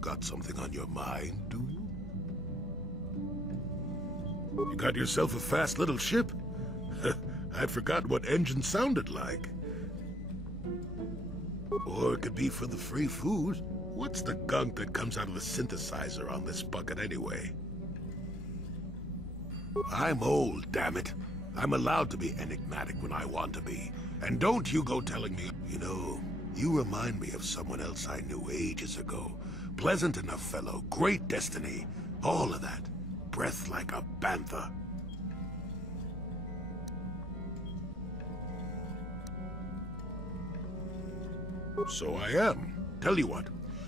Got something on your mind, do you? You got yourself a fast little ship? I'd forgotten what engine sounded like. Or it could be for the free food. What's the gunk that comes out of the synthesizer on this bucket anyway? I'm old, damn it. I'm allowed to be enigmatic when I want to be. And don't you go telling me, you know, you remind me of someone else I knew ages ago. Pleasant enough fellow, great destiny, all of that. Breath like a bantha. So I am. Tell you what,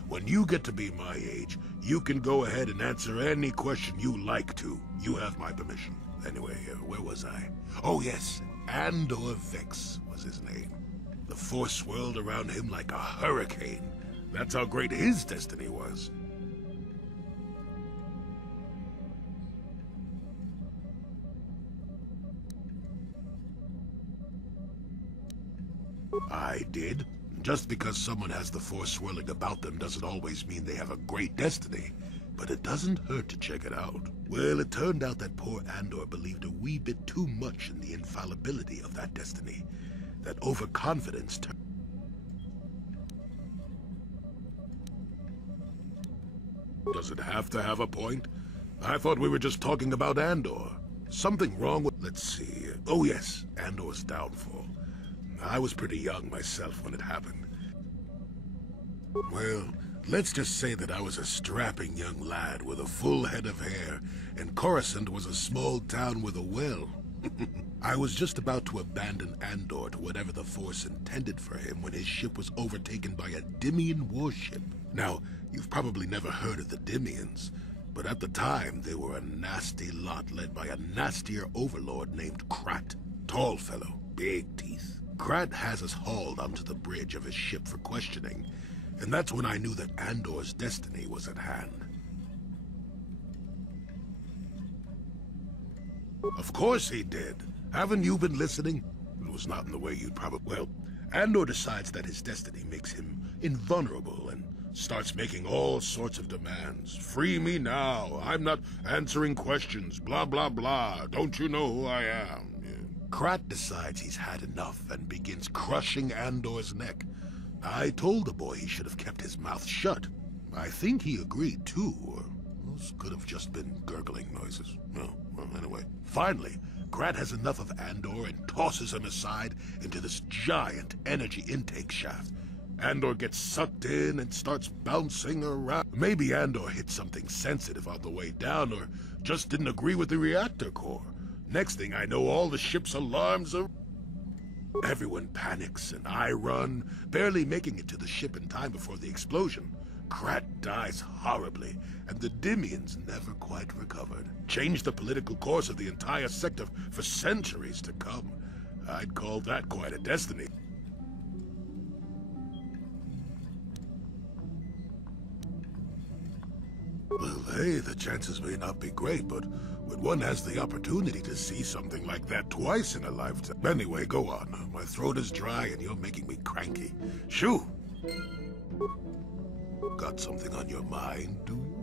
when you get to be my age, you can go ahead and answer any question you like to. You have my permission. Anyway, where was I? Oh yes, Andor Vex was his name. The force swirled around him like a hurricane. That's how great his destiny was. I did. Just because someone has the force swirling about them doesn't always mean they have a great destiny. But it doesn't hurt to check it out. Well, it turned out that poor Andor believed a wee bit too much in the infallibility of that destiny. That overconfidence turned... Does it have to have a point? I thought we were just talking about Andor. Something wrong with... Let's see... Oh yes, Andor's downfall. I was pretty young myself when it happened. Well, let's just say that I was a strapping young lad with a full head of hair, and Coruscant was a small town with a well. I was just about to abandon Andor to whatever the Force intended for him when his ship was overtaken by a Dimian warship. Now, you've probably never heard of the Dimians, but at the time they were a nasty lot led by a nastier overlord named Krat. Tall fellow, big teeth. Krat has us hauled onto the bridge of his ship for questioning, and that's when I knew that Andor's destiny was at hand. Of course he did. Haven't you been listening? It was not in the way you'd probably... Well, Andor decides that his destiny makes him invulnerable and starts making all sorts of demands. Free me now. I'm not answering questions. Blah, blah, blah. Don't you know who I am? Krat decides he's had enough and begins crushing Andor's neck. I told the boy he should have kept his mouth shut. I think he agreed too, or those could have just been gurgling noises. Well, anyway. Finally, Krat has enough of Andor and tosses him aside into this giant energy intake shaft. Andor gets sucked in and starts bouncing around. Maybe Andor hit something sensitive on the way down, or just didn't agree with the reactor core. Next thing I know, all the ship's alarms are... Everyone panics, and I run, barely making it to the ship in time before the explosion. Krat dies horribly, and the Dimians never quite recovered. Changed the political course of the entire sector for centuries to come. I'd call that quite a destiny. Well, hey, the chances may not be great, but when one has the opportunity to see something like that twice in a lifetime... Anyway, go on. My throat is dry and you're making me cranky. Shoo! Got something on your mind, do you?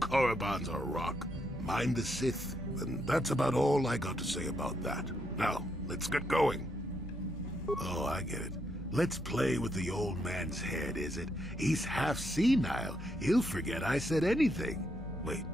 Korriban's a rock. Mind the Sith. And that's about all I got to say about that. Now, let's get going. Oh, I get it. Let's play with the old man's head, is it? He's half senile. He'll forget I said anything. Wait,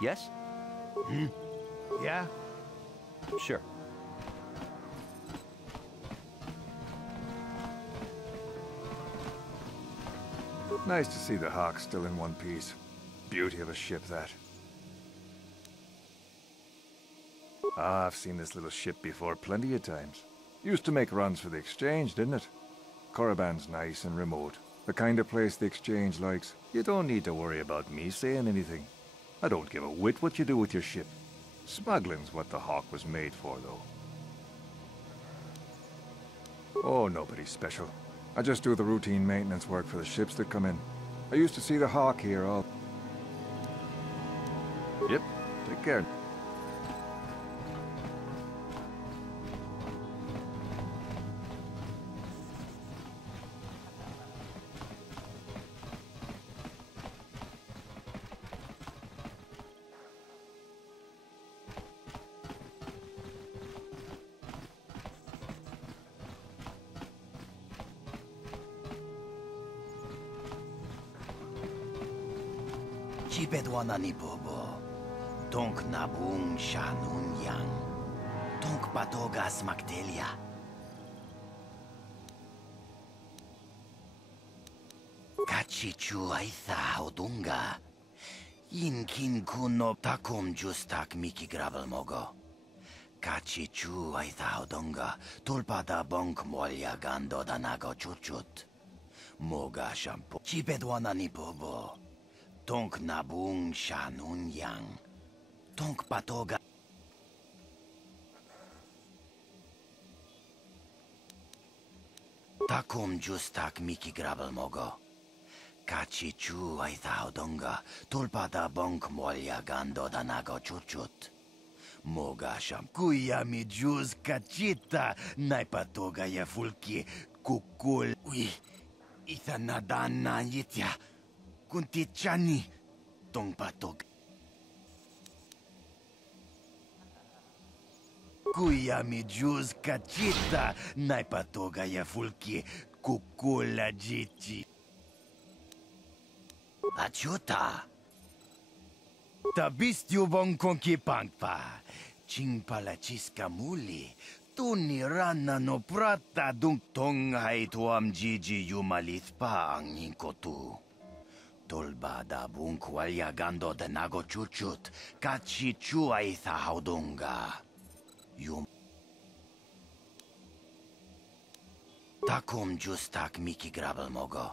Yes? Hmm? Yeah? Sure. Nice to see the Hawk still in one piece. Beauty of a ship, that. Ah, I've seen this little ship before plenty of times. Used to make runs for the Exchange, didn't it? Korriban's nice and remote. The kind of place the Exchange likes. You don't need to worry about me saying anything. I don't give a whit what you do with your ship. Smuggling's what the Hawk was made for, though. Oh, nobody special. I just do the routine maintenance work for the ships that come in. I used to see the Hawk here all... Yep, take care. Chipedwana ni bobo. Tonk nabung shanun yang. Tonk patogas magdelia. Kachichu aitha odunga. Inkin kuno takum justak miki gravel mogo. Kachichu aitha odunga. Tulpada bonk molya gando danago chuchut. Moga shampoo. Chipedwana ni bobo. Tonk nabung shanun yang. Tonk patoga. Takum justak miki gravel mogo. Kachichu aitha odonga. Tulpada bonk molya gando danago chuchut. Moga sham. Kuyami juz kachita. Naipatoga ya fulki. Kukul. Ui. Itha nadana yitya. Kuntichani. Tongpatoga. Kuyami juz kachita. Naipatoga ya fulki. Kukula jichi. Achuta. Tabistyu bon konki pangpa. Chingpala chiska muli. Tuni rana no prata dunk tong hai tuam jiji yumalithpa ang inkotu. Tolbada bunk walya gando de nago chuchut. Kachi chua itha haudunga. Yum. Takum justak miki gravel mogo.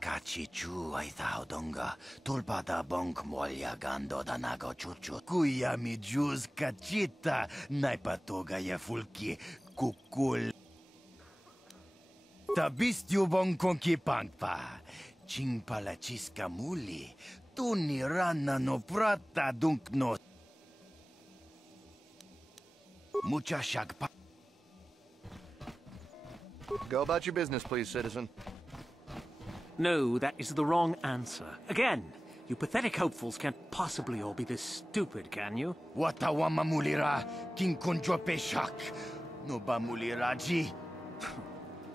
Kachichu aitha odonga. Tulpada bonk molya gando danago chuchut. Kuyami juz kachita. Naipatoga ya fulki. Kukul. Tabistyu bon konki pangpa. Chingpala chiska muli. Tuni rana no prata dunk no. Mucha shagpa. Go about your business, please, citizen. No, that is the wrong answer. Again, you pathetic hopefuls can't possibly all be this stupid, can you? Watawama mulira. King kunjope shak. No ba muliraji.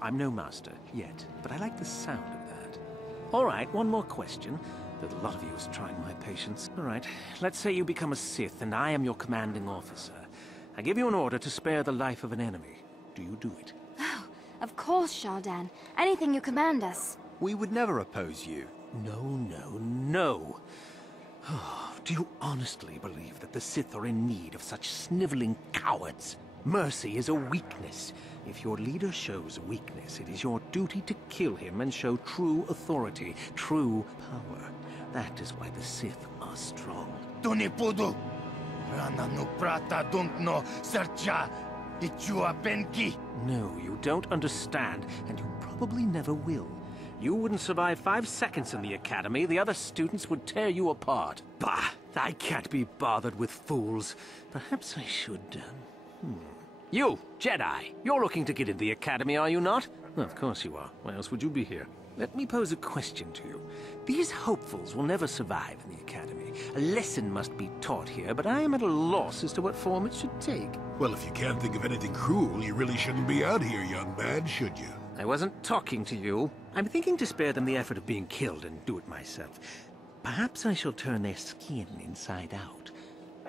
I'm no master, yet, but I like the sound of that. All right, one more question. Though a lot of you is trying my patience. All right, let's say you become a Sith and I am your commanding officer. I give you an order to spare the life of an enemy. Do you do it? Oh, of course, Shardan. Anything you command us. We would never oppose you. No, no, no. Do you honestly believe that the Sith are in need of such sniveling cowards? Mercy is a weakness. If your leader shows weakness, it is your duty to kill him and show true authority, true power. That is why the Sith are strong. Tunipudu. Rana no prata dunk no sercha. Ichua benki. No, you don't understand, and you probably never will. You wouldn't survive 5 seconds in the academy. The other students would tear you apart. Bah! I can't be bothered with fools. Perhaps I should, You, Jedi, you're looking to get in the academy, are you not? Of course you are. Why else would you be here? Let me pose a question to you. These hopefuls will never survive in the academy. A lesson must be taught here, but I am at a loss as to what form it should take. Well, if you can't think of anything cruel, you really shouldn't be out here, young man, should you? I wasn't talking to you. I'm thinking to spare them the effort of being killed and do it myself. Perhaps I shall turn their skin inside out.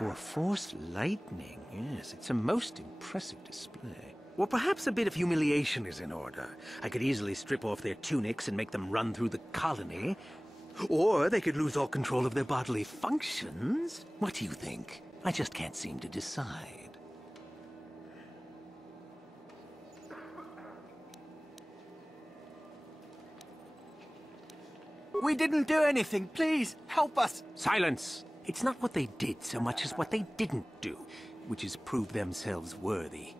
Or force lightning. Yes, it's a most impressive display. Or perhaps a bit of humiliation is in order. I could easily strip off their tunics and make them run through the colony. Or they could lose all control of their bodily functions. What do you think? I just can't seem to decide. We didn't do anything. Please, help us. Silence! It's not what they did so much as what they didn't do, which is prove themselves worthy.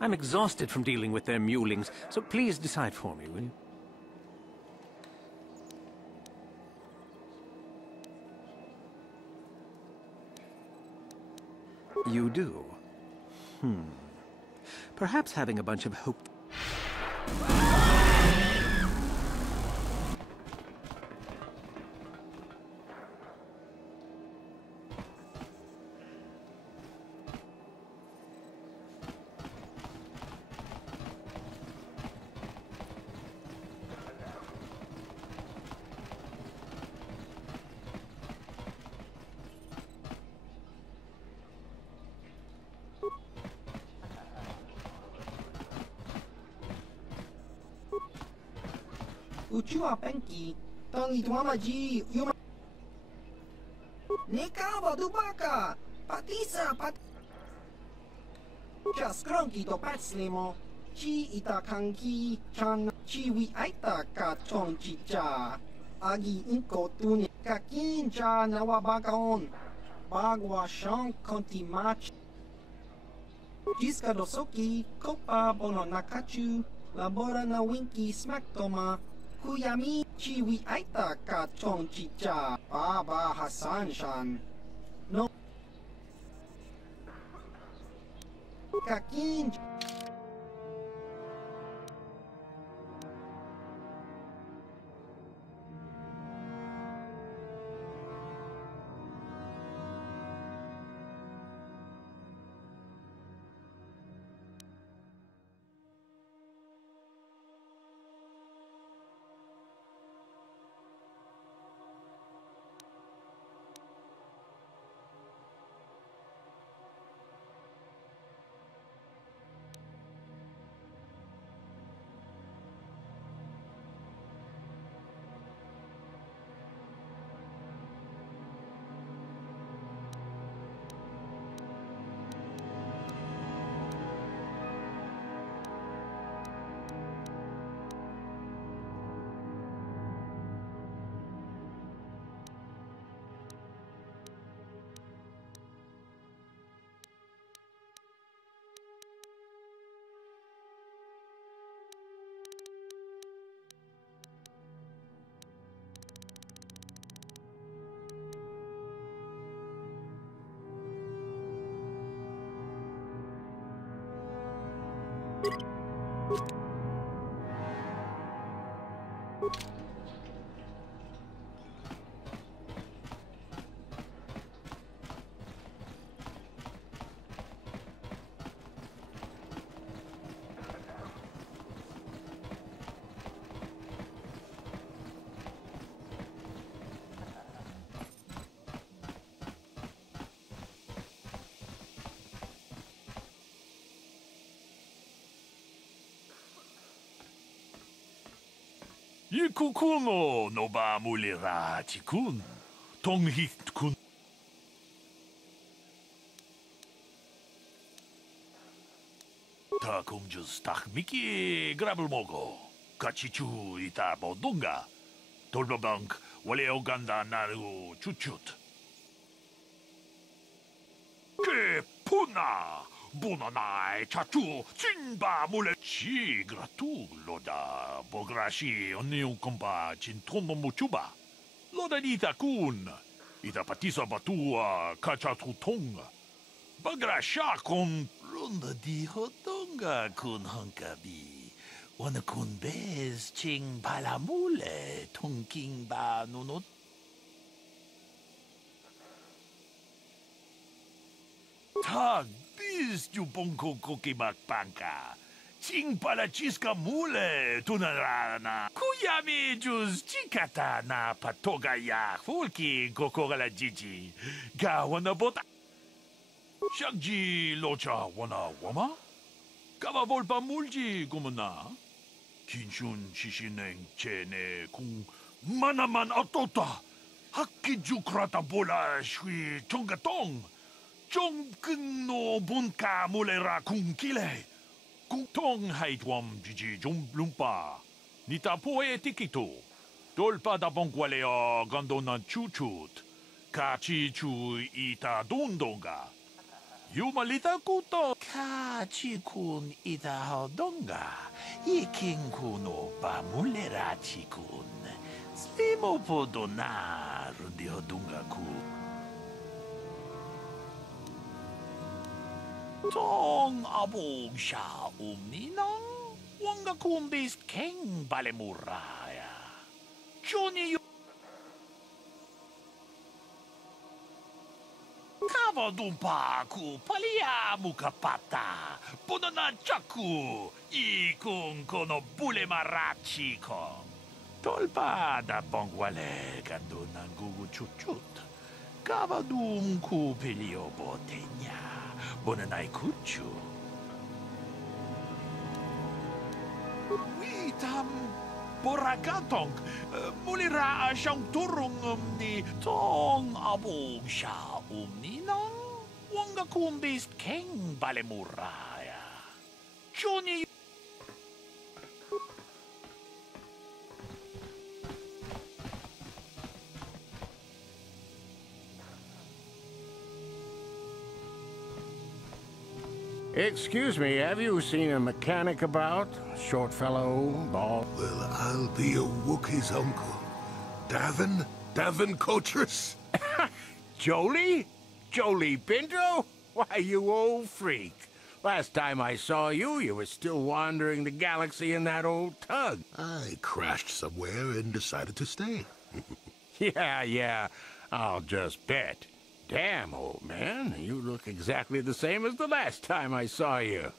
I'm exhausted from dealing with their mulings, so please decide for me, will you? You do? Perhaps having a bunch of hope... Uchua Benki, Tang itu amaji, yuma. Neka dubaka, patisa pat. Just cranky to patslemo. Chi ita kanki chan chi wi aita ka chon chicha. Agi inko tuni kakin cha nawabakaon. Bagwa shan konti mach. Jiska dosoki, kopa bono nakachu. Labora na winki smack toma. Kuyami chiwi aita ka chon chicha. Baba Hassan shan. No. Kakin. Ikukuno no ba mulira chikun. Tonghit kun. Ta kumjus tahmiki grabelmogo. Kachichu ita bodunga. Tolbabank wale oganda naru chuchut. Ke puna. Bonanai chachu chinba mule chi gratu loda bograshi oniu kompa chintono muchuba loda dita kun ita patisa batua kachatu tonga bagrasha kon ronda di hotonga kun hankabi wana kun bez ching balamule tongking ba nunot tag bis ju bonko koki makpanka. Ching pala chiska mule tunarana. Kuyami jus chikata na patoga ya fulki kokora la jiji. Ga wana bota. Shagji locha wana wama? Kava volpa mulji gumana. Kinshun shishineng chene kung manaman atota. Hakki jukrata bola shui chongatong. Jong no bunka mulera kung kile. Kung tong haitwam jiji jom lumpa. Nita poe tikito. Dolpa da bongwaleo gandona chuchut. Kachi chu ita dondonga. Yumalita kuto. Kachi kun ita hodonga. Iking kuno pa mulera chikun. Slimo podona rundi hodunga kun. Tong abog siya umninang wanga kumbis keng balemuraya. Johnny Kavadumpa ku palia mukapata. Ponanachaku ikung kono bule marachi ko. Tolpa da bongwale gando ng gugu chuchut. Kavadum ku pelio botenya. Bonanay kuchu. Witam Boragatong, mulira siyang turong ni tong abong siya ninang wanga kumbis keng balemuraya. Johnny. Excuse me, have you seen a mechanic about? Short fellow, bald? Well, I'll be a Wookiee's uncle. Davin? Davin Coatress? Jolie? Jolie Pinto? Why, you old freak. Last time I saw you, you were still wandering the galaxy in that old tug. I crashed somewhere and decided to stay. Yeah, I'll just bet. Damn, old man, you look exactly the same as the last time I saw you.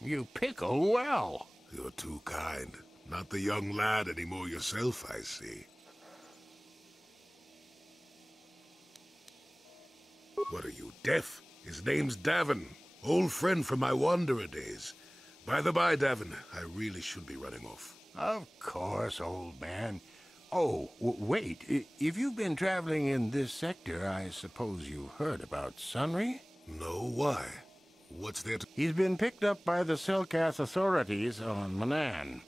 You pickle well. You're too kind. Not the young lad anymore yourself, I see. What are you, deaf? His name's Davin. Old friend from my wanderer days. By the by, Davin, I really should be running off. Of course, old man. Oh, wait. If you've been traveling in this sector, I suppose you heard about Sunry? No, why? What's there to... He's been picked up by the Selkath authorities on Manan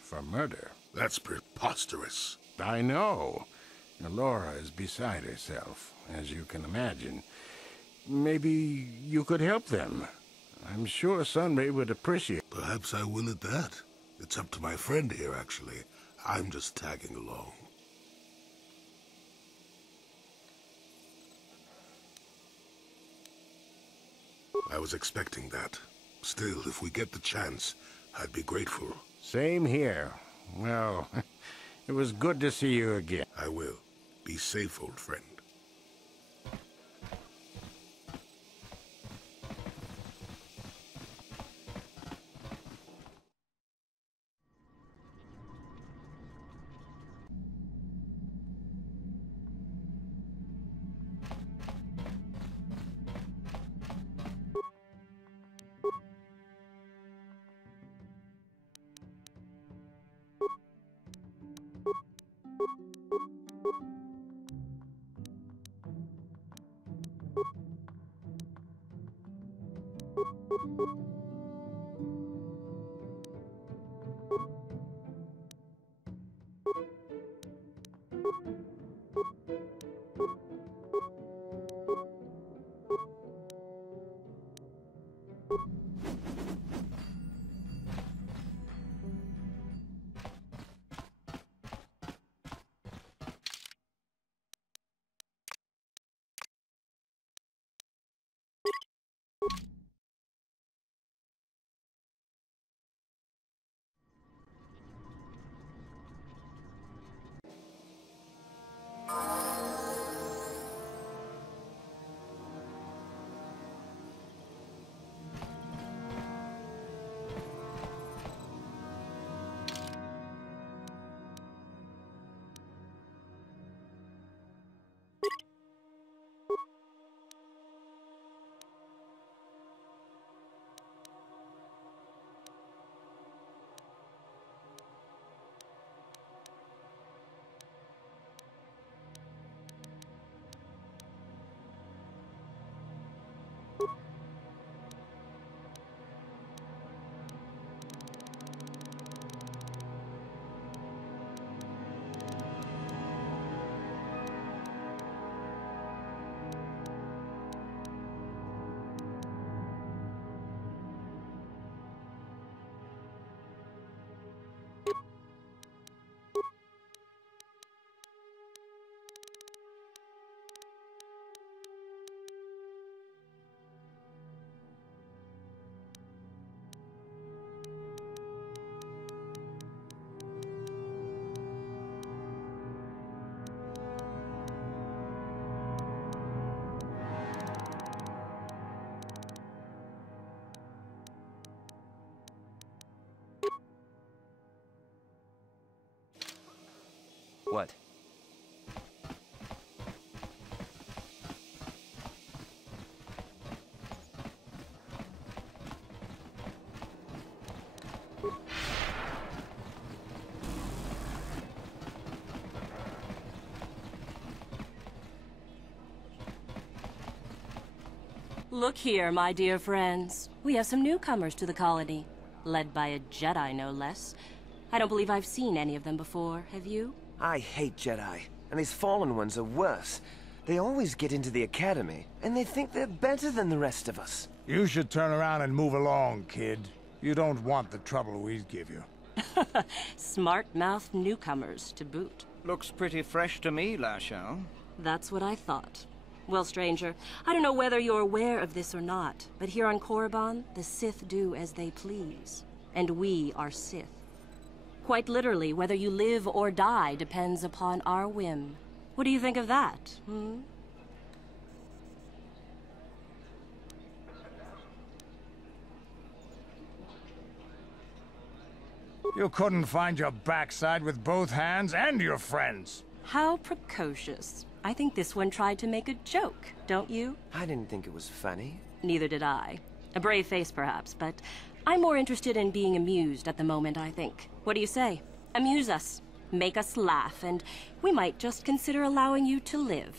for murder. That's preposterous. I know. Laura is beside herself, as you can imagine. Maybe you could help them. I'm sure Sunray would appreciate... Perhaps I will at that. It's up to my friend here, actually. I'm just tagging along. I was expecting that. Still, if we get the chance, I'd be grateful. Same here. Well, it was good to see you again. I will. Be safe, old friend. What? Look here, my dear friends. We have some newcomers to the colony, led by a Jedi, no less. I don't believe I've seen any of them before, have you? I hate Jedi, and these fallen ones are worse. They always get into the academy, and they think they're better than the rest of us. You should turn around and move along, kid. You don't want the trouble we'd give you. Smart-mouthed newcomers, to boot. Looks pretty fresh to me, Lashao. That's what I thought. Well, stranger, I don't know whether you're aware of this or not, but here on Korriban, the Sith do as they please. And we are Sith. Quite literally, whether you live or die depends upon our whim. What do you think of that, hmm? You couldn't find your backside with both hands and your friends. How precocious. I think this one tried to make a joke, don't you? I didn't think it was funny. Neither did I. A brave face, perhaps, but I'm more interested in being amused at the moment, I think. What do you say? Amuse us. Make us laugh, and we might just consider allowing you to live.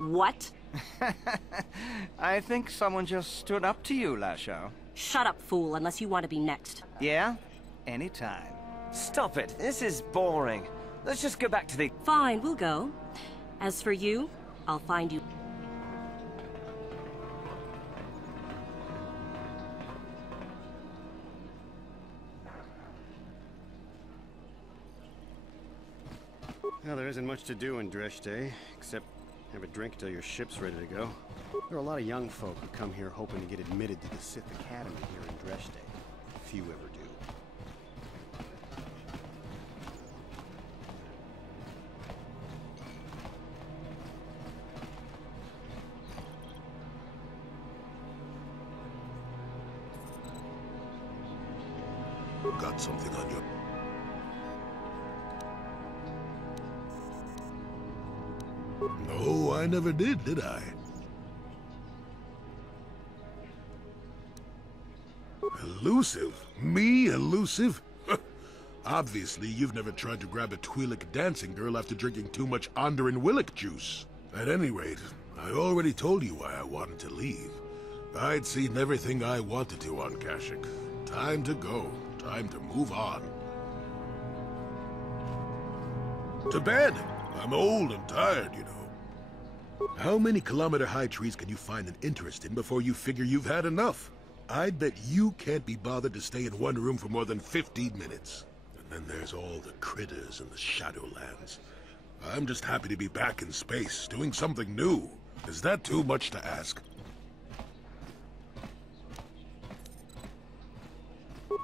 What? I think someone just stood up to you, Lashao. Shut up, fool, unless you want to be next. Yeah? Anytime. Stop it. This is boring. Let's just go back to the... Fine, we'll go. As for you, I'll find you... Well, there isn't much to do in Dreshte, except have a drink till your ship's ready to go. There are a lot of young folk who come here hoping to get admitted to the Sith Academy here in Dreshte. Few ever do. Got something on your... No, I never did I? Elusive? Me, elusive? Obviously, you've never tried to grab a Twi'lek dancing girl after drinking too much Onderan Willick juice. At any rate, I already told you why I wanted to leave. I'd seen everything I wanted to on Kashyyyk. Time to go. Time to move on. To bed! I'm old and tired, you know. How many kilometer-high trees can you find an interest in before you figure you've had enough? I'd bet you can't be bothered to stay in one room for more than 15 minutes. And then there's all the critters in the Shadowlands. I'm just happy to be back in space, doing something new. Is that too much to ask?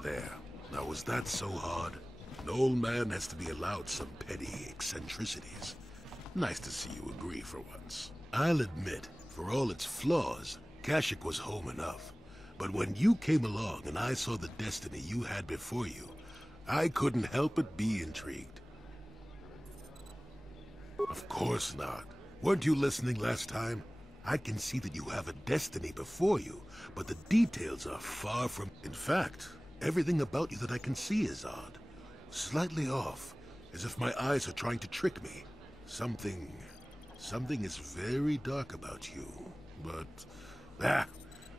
There. Now, was that so hard? An old man has to be allowed some petty eccentricities. Nice to see you agree for once. I'll admit, for all its flaws, Kashyyyk was home enough. But when you came along and I saw the destiny you had before you, I couldn't help but be intrigued. Of course not. Weren't you listening last time? I can see that you have a destiny before you, but the details are far from... In fact, everything about you that I can see is odd. Slightly off, as if my eyes are trying to trick me. Something is very dark about you, but...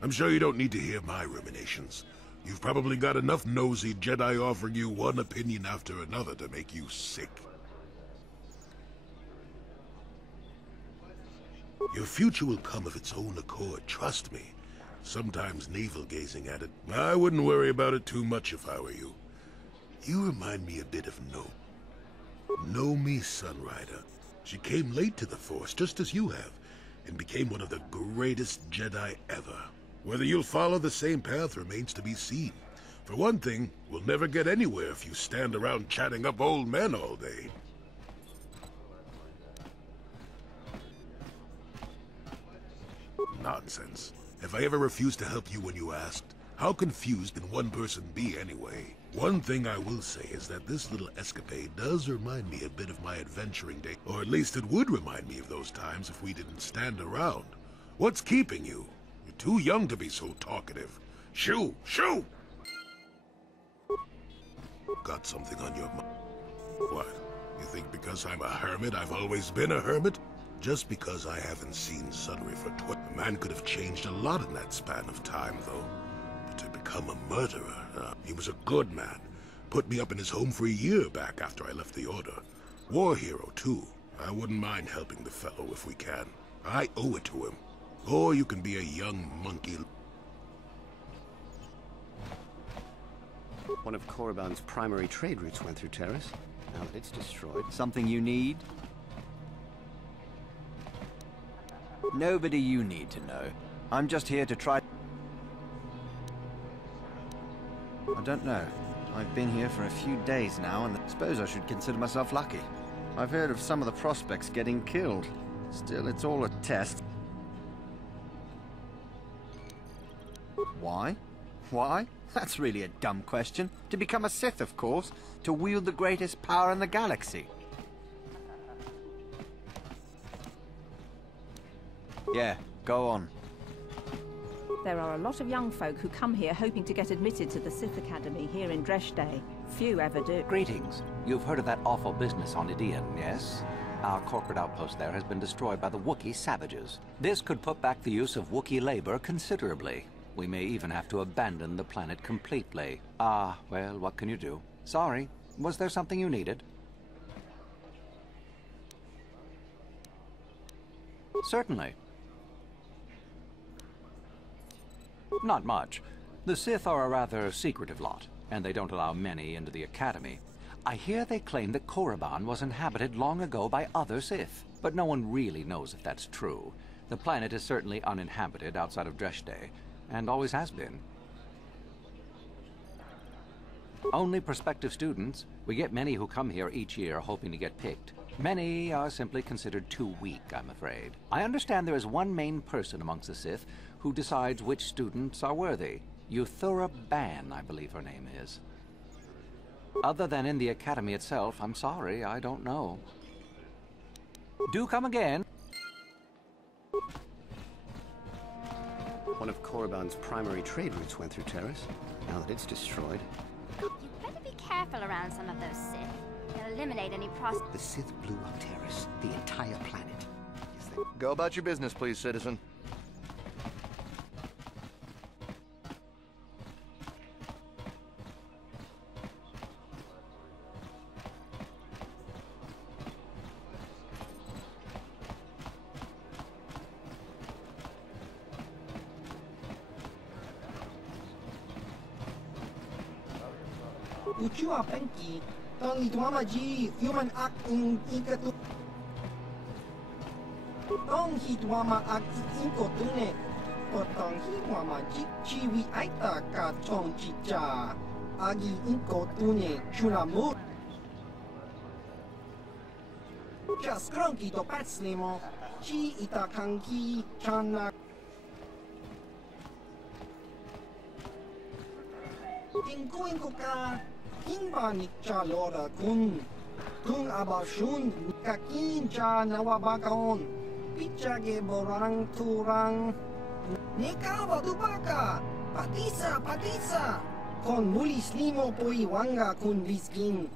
I'm sure you don't need to hear my ruminations. You've probably got enough nosy Jedi offering you one opinion after another to make you sick. Your future will come of its own accord, trust me. Sometimes navel-gazing at it, I wouldn't worry about it too much if I were you. You remind me a bit of Nomi Sunrider. She came late to the Force, just as you have, and became one of the greatest Jedi ever. Whether you'll follow the same path remains to be seen. For one thing, we'll never get anywhere if you stand around chatting up old men all day. Nonsense. Have I ever refused to help you when you asked? How confused can one person be anyway? One thing I will say is that this little escapade does remind me a bit of my adventuring day. Or at least it would remind me of those times if we didn't stand around. What's keeping you? You're too young to be so talkative. Shoo! Shoo! Got something on your mind? What? You think because I'm a hermit I've always been a hermit? Just because I haven't seen Sunray for a man could have changed a lot in that span of time, though. But to become a murderer, he was a good man. Put me up in his home for a year back after I left the Order. War hero, too. I wouldn't mind helping the fellow if we can. I owe it to him. Or you can be a young monkey. One of Korriban's primary trade routes went through Terrace. Now that it's destroyed... Something you need? Nobody you need to know. I'm just here to try... I don't know. I've been here for a few days now, and I suppose I should consider myself lucky. I've heard of some of the prospects getting killed. Still, it's all a test. Why? Why? That's really a dumb question. To become a Sith, of course. To wield the greatest power in the galaxy. Yeah, go on. There are a lot of young folk who come here hoping to get admitted to the Sith Academy here in Dresde. Few ever do. Greetings. You've heard of that awful business on Idian, yes? Our corporate outpost there has been destroyed by the Wookiee savages. This could put back the use of Wookiee labor considerably. We may even have to abandon the planet completely. Ah, well, what can you do? Sorry. Was there something you needed? Certainly. Not much. The Sith are a rather secretive lot, and they don't allow many into the Academy. I hear they claim that Korriban was inhabited long ago by other Sith, but no one really knows if that's true. The planet is certainly uninhabited outside of Dresde, and always has been. Only prospective students. We get many who come here each year hoping to get picked. Many are simply considered too weak, I'm afraid. I understand there is one main person amongst the Sith who decides which students are worthy. Euthura Ban, I believe her name is. Other than in the Academy itself, I'm sorry, I don't know. Do come again. One of Korriban's primary trade routes went through Terrace. Now that it's destroyed... You better be careful around some of those Sith. They'll eliminate any The Sith blew up Terrace, the entire planet. Yes, Go about your business, please, citizen. Uchua Penki, Tong Ituamaji, human act in Ikatu. Tong Hituama act in Kotune, or Tong Hituamaji, Chiwi Aita Ka Chong Chicha, Agi in Kotune, Chunamu. Just Cronky to Patslimo, Chi Itakanki, Chana. Inkuin ko ka, Inbanik cha lora kun, Kung abashun, Kakin cha nawabakaon, Pichage borang turang, Nikawa dubaka, Patisa, Patisa, Kon mulis limo po iwanga kun viskin.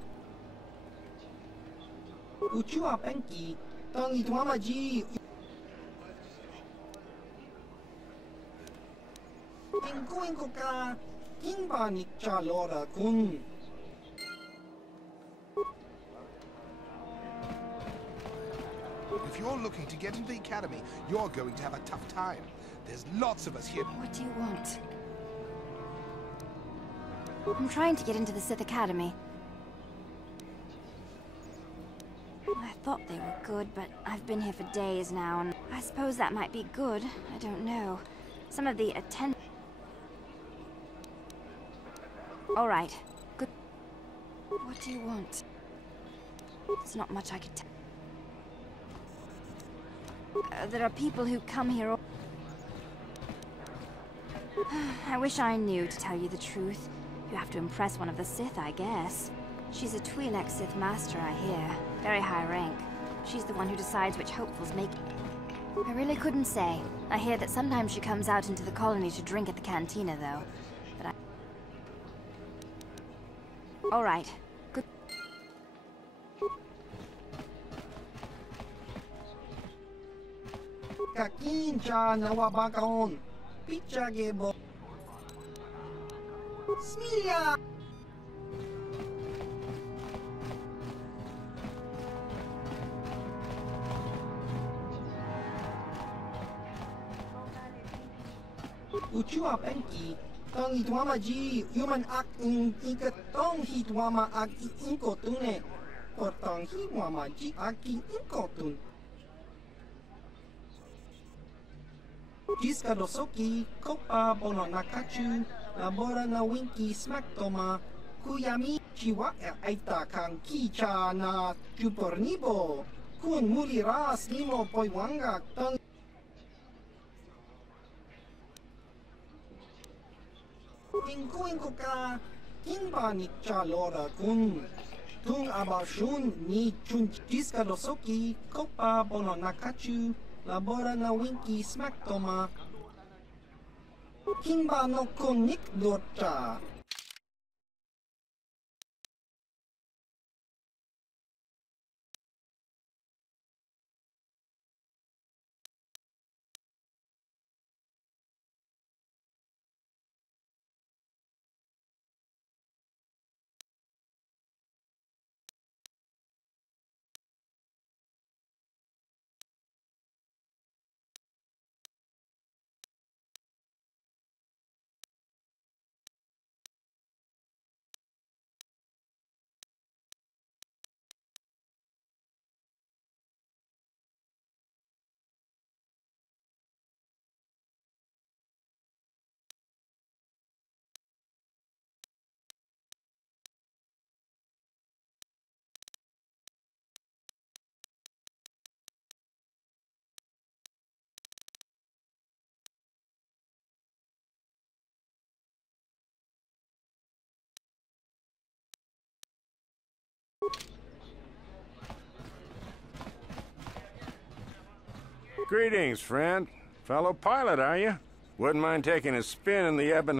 Uchua penki, Tong ituamaji. Inkuin ko ka, Inbanik cha lora kun. If you're looking to get into the Academy, you're going to have a tough time. There's lots of us here. What do you want? I'm trying to get into the Sith Academy. I thought they were good, but I've been here for days now, and I suppose that might be good. I don't know. Some of the All right. Good. What do you want? There's not much I could tell. There are people who come here I wish I knew, to tell you the truth. You have to impress one of the Sith, I guess. She's a Twi'lek Sith Master, I hear. Very high rank. She's the one who decides which hopefuls make... I really couldn't say. I hear that sometimes she comes out into the colony to drink at the cantina, though. But I... All right. Good... Kakincha nawabakaon. Pichagebo. Smilia! Uchua penki, tong hitwama ji, human ak in ikatong hitwama ak inkotune, or tong hitwama ji aki inkotun. Jiska dosoki, kopa bono nakachu, labora na winki smaktoma, kuyami chiwa aita kang kicha na chupornibo, kun muli ras limo poiwanga tong Ingko ka kimba ni chalora kun tung abashun ni chun jiska dosoki kopa bono nakachu labora na winki smaktoma kimba no konik dorcha. Greetings, friend. Fellow pilot, are you? Wouldn't mind taking a spin in the ebon...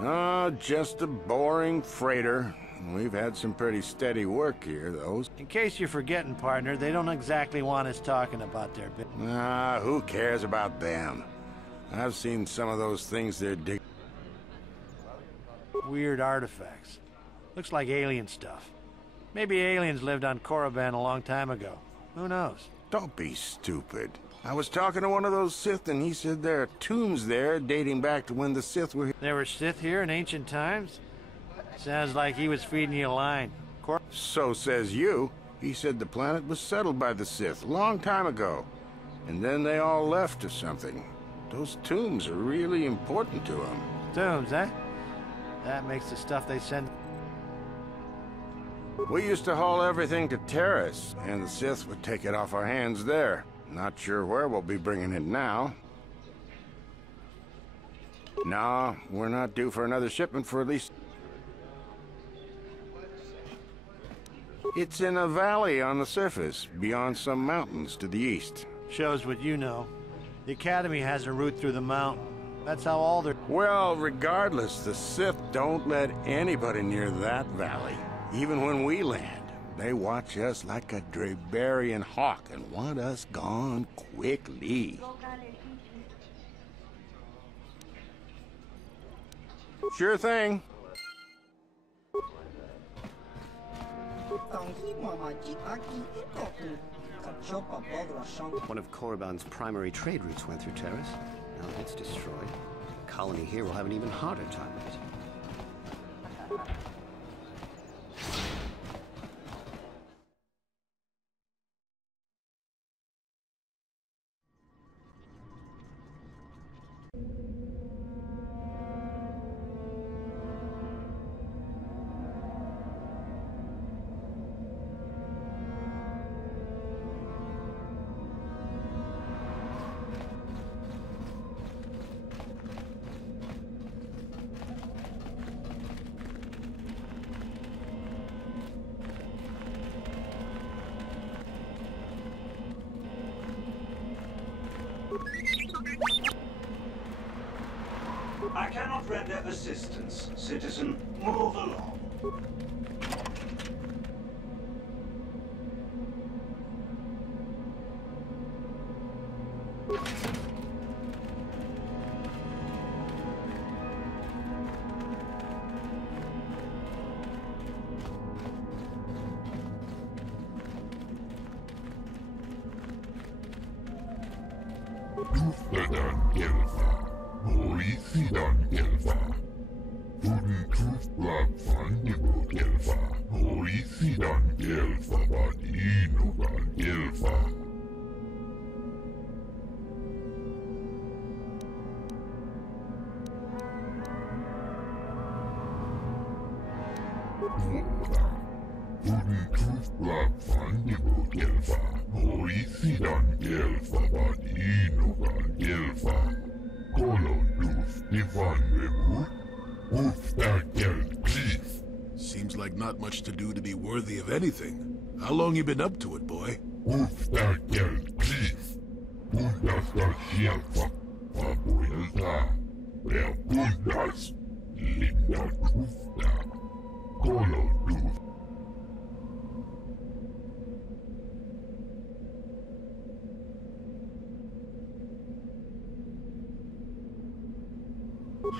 Oh, just a boring freighter. We've had some pretty steady work here, though. In case you're forgetting, partner, they don't exactly want us talking about their business. Ah, who cares about them? I've seen some of those things they're digging. Weird artifacts. Looks like alien stuff. Maybe aliens lived on Korriban a long time ago. Who knows? Don't be stupid. I was talking to one of those Sith, and he said there are tombs there dating back to when the Sith were here. There were Sith here in ancient times? Sounds like he was feeding you a line. So says you. He said the planet was settled by the Sith a long time ago. And then they all left or something. Those tombs are really important to them. Tombs, eh? That makes the stuff they send... We used to haul everything to Terrace, and the Sith would take it off our hands there. Not sure where we'll be bringing it now. No, we're not due for another shipment for at least... It's in a valley on the surface, beyond some mountains to the east. Shows what you know. The Academy has a route through the mountain. That's how all their... Well, regardless, the Sith don't let anybody near that valley. Even when we land, they watch us like a Drabarian hawk and want us gone quickly. Sure thing. One of Korriban's primary trade routes went through Terrace. Now that it's destroyed, the colony here will have an even harder time of it. render assistance, citizen. Move along. Seems like not much to do to be worthy of anything. How long you been up to it, boy?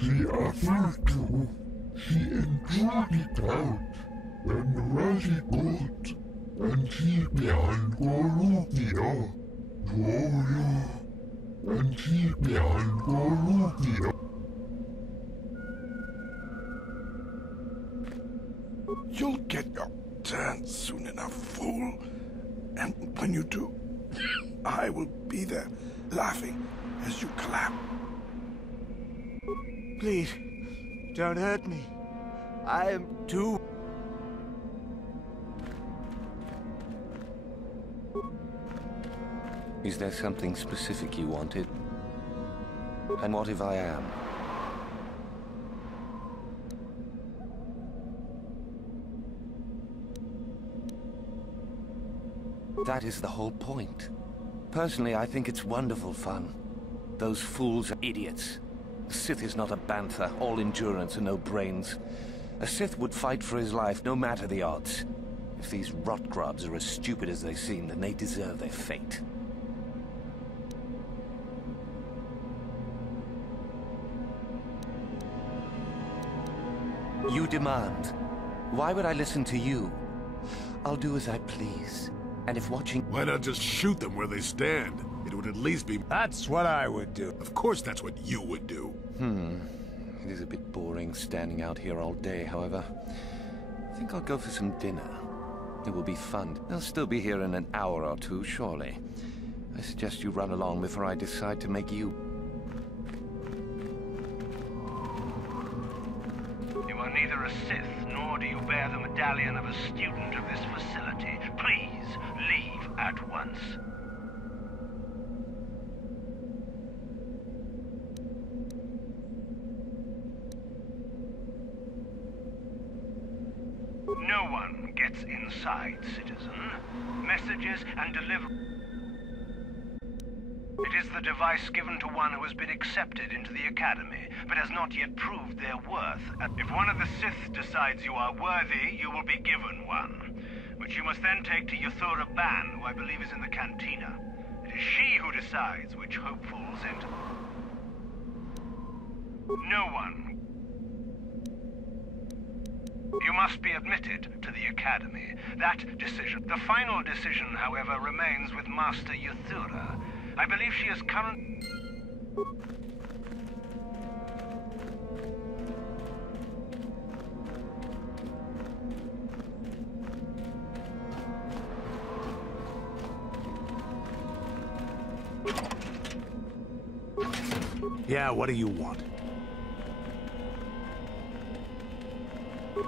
She offered to. She enjoyed it out, and really good, and she began Golubia. And she began Golubia. You'll get your turn soon enough, fool. And when you do, I will be there, laughing as you collapse. Please, don't hurt me. I am too... Is there something specific you wanted? And what if I am? That is the whole point. Personally, I think it's wonderful fun. Those fools are idiots. The Sith is not a bantha, all endurance and no brains. A Sith would fight for his life, no matter the odds. If these rot grubs are as stupid as they seem, then they deserve their fate. You demand. Why would I listen to you? I'll do as I please. And if watching... Why not just shoot them where they stand? It would at least be... That's what I would do. Of course that's what you would do. It is a bit boring standing out here all day, however. I think I'll go for some dinner. It will be fun. They'll still be here in an hour or two, surely. I suggest you run along before I decide to make you... You are neither a Sith, nor do you bear the medallion of a student of this facility. Please, leave at once. No one gets inside, citizen. Messages and delivery. It is the device given to one who has been accepted into the Academy, but has not yet proved their worth. If one of the Sith decides you are worthy, you will be given one, which you must then take to Yuthura Ban, who I believe is in the cantina. It is she who decides which hopefuls enter. No one. You must be admitted to the Academy. That decision. The final decision, however, remains with Master Yuthura. I believe she is current... Yeah, what do you want?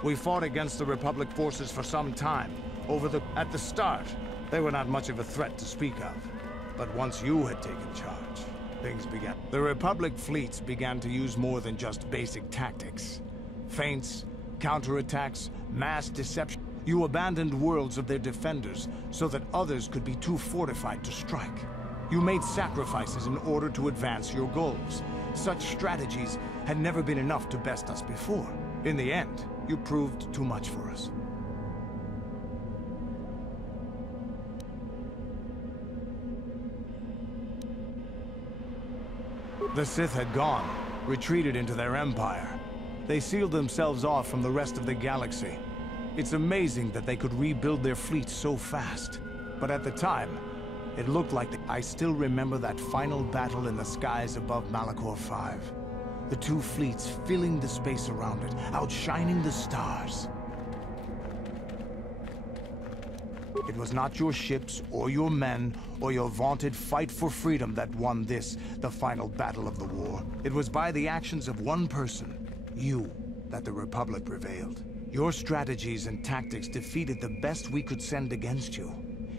We fought against the Republic forces for some time. At the start, they were not much of a threat to speak of. But once you had taken charge, things began. The Republic fleets began to use more than just basic tactics. Feints, counterattacks, mass deception. You abandoned worlds of their defenders so that others could be too fortified to strike. You made sacrifices in order to advance your goals. Such strategies had never been enough to best us before. In the end, you proved too much for us. The Sith had gone, retreated into their empire. They sealed themselves off from the rest of the galaxy. It's amazing that they could rebuild their fleet so fast. But at the time, it looked like I still remember that final battle in the skies above Malachor 5. The two fleets filling the space around it, outshining the stars. It was not your ships, or your men, or your vaunted fight for freedom that won this, the final battle of the war. It was by the actions of one person, you, that the Republic prevailed. Your strategies and tactics defeated the best we could send against you.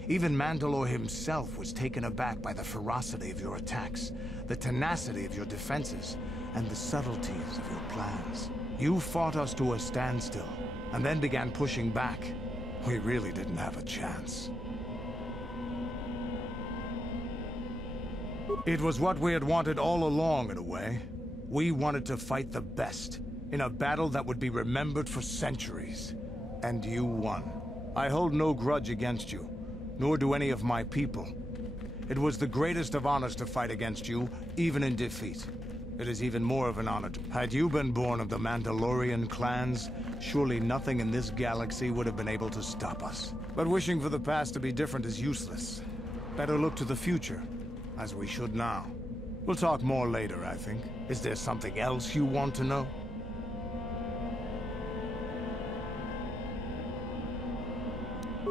Even Mandalore himself was taken aback by the ferocity of your attacks, the tenacity of your defenses, and the subtleties of your plans. You fought us to a standstill, and then began pushing back. We really didn't have a chance. It was what we had wanted all along, in a way. We wanted to fight the best, in a battle that would be remembered for centuries. And you won. I hold no grudge against you, nor do any of my people. It was the greatest of honors to fight against you, even in defeat. It is even more of an honor. Had you been born of the Mandalorian clans, surely nothing in this galaxy would have been able to stop us. But wishing for the past to be different is useless. Better look to the future, as we should now. We'll talk more later, I think. Is there something else you want to know?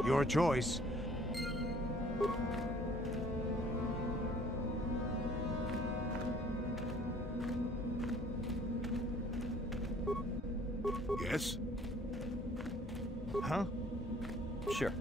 Your choice. Yes? Huh? Sure.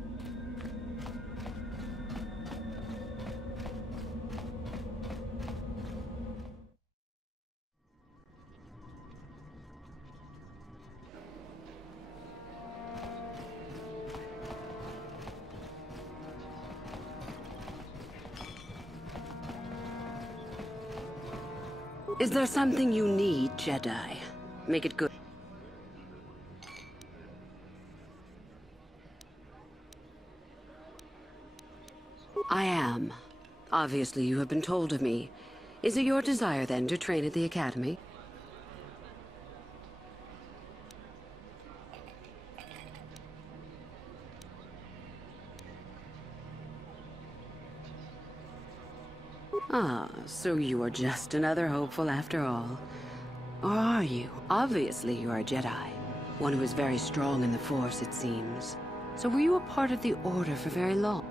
Is there something you need, Jedi? Make it good. I am. Obviously, you have been told of me. Is it your desire, then, to train at the Academy? Ah, so you are just another hopeful after all. Or are you? Obviously, you are a Jedi. One who is very strong in the Force, it seems. So were you a part of the Order for very long?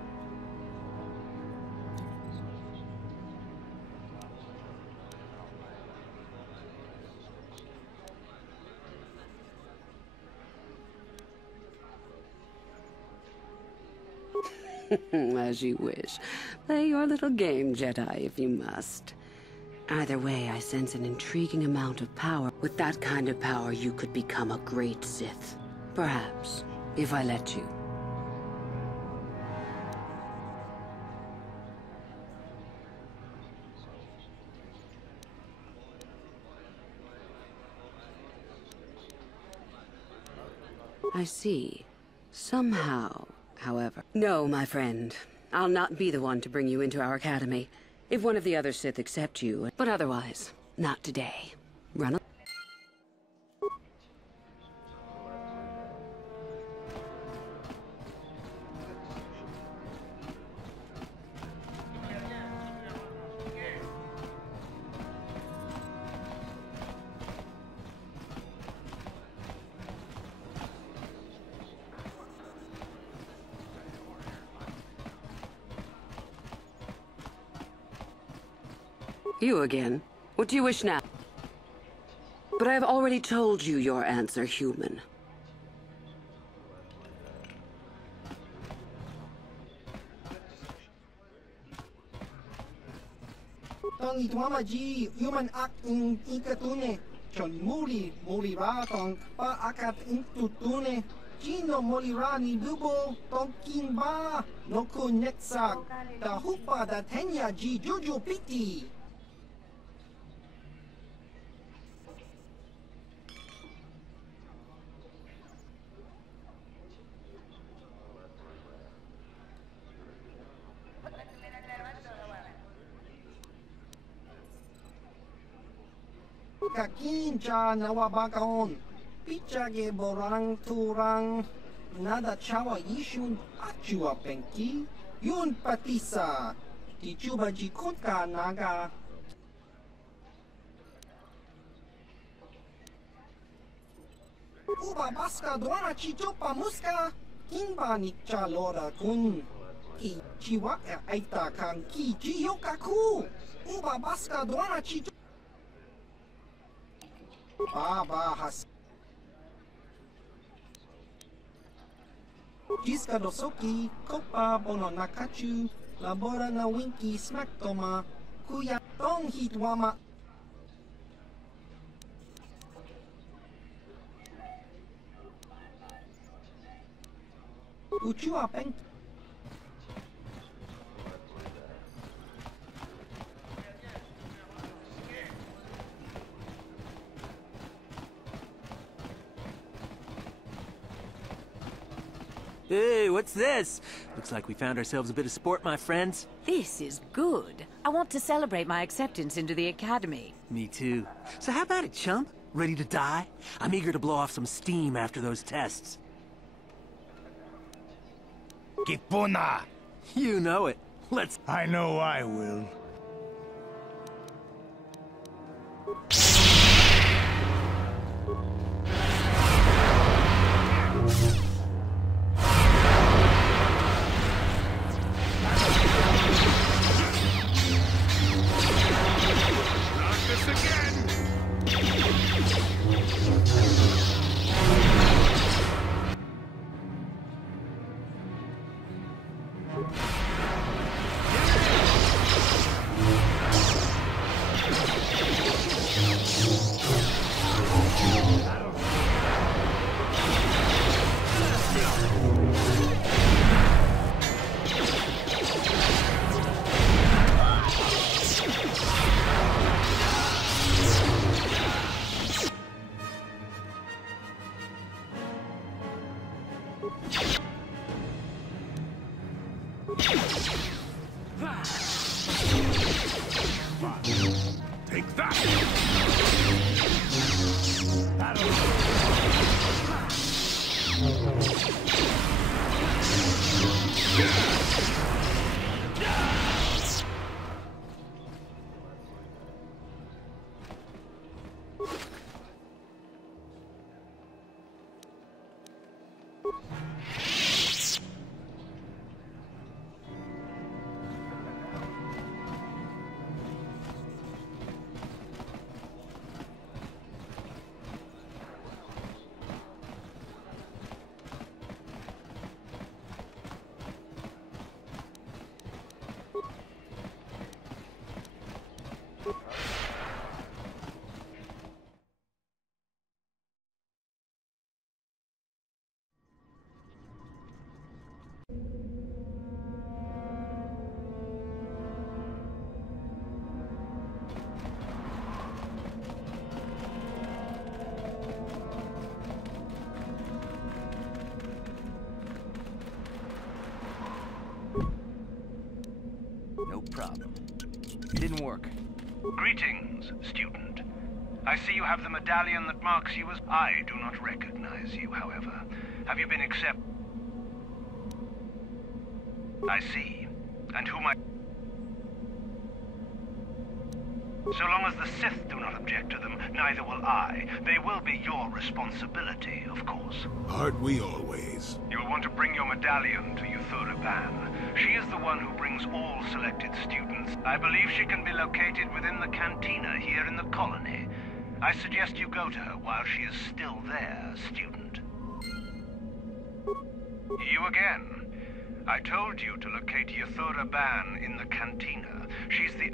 As you wish. Play your little game, Jedi, if you must. Either way, I sense an intriguing amount of power. With that kind of power, you could become a great Sith. Perhaps, if I let you. I see. Somehow, however. No, my friend. I'll not be the one to bring you into our academy. If one of the other Sith accept you, but otherwise, not today. Run a- You again. What do you wish now? But I have already told you your answer, human. Tong itwama ji human ak in ikatune. Chol muri ra tong pa akat in tutune. Chino molira ni dubo tong kimba. No kun netsak. Da hupa da tenya ji juju piti. kakinja nawabakaon. Pichage borang turang. Nada chawa yishun achua penki. Yun patisa. Tichuba jikotka naga. Uba baska dwana chichopa muska. Kimba nikcha lora kun. Ki chiwaka aita kan ki chiyokaku. Uba baska dwana chicho. Baba has. Jiska dosoki, kopa bono nakachu. Labora na winki smaktoma. Kuya tong hitwama. Uchua peng. Hey, what's this? Looks like we found ourselves a bit of sport, my friends. This is good. I want to celebrate my acceptance into the academy. Me too. So how about it, chump? Ready to die? I'm eager to blow off some steam after those tests. Kipuna! You know it. Let's... I know I will. Take that! No problem. It didn't work. Greetings, student. I see you have the medallion that marks you as... I do not recognize you, however. Have you been accepted? I see. And whom I... So long as the Sith do not object to them, neither will I. They will be your responsibility, of course. Aren't we always? You'll want to bring your medallion to Yuthura Ban. She is the one who brings all selected students. I believe she can be located within the cantina here in the colony. I suggest you go to her while she is still there, student. You again. I told you to locate Yuthura Ban in the cantina. She's the...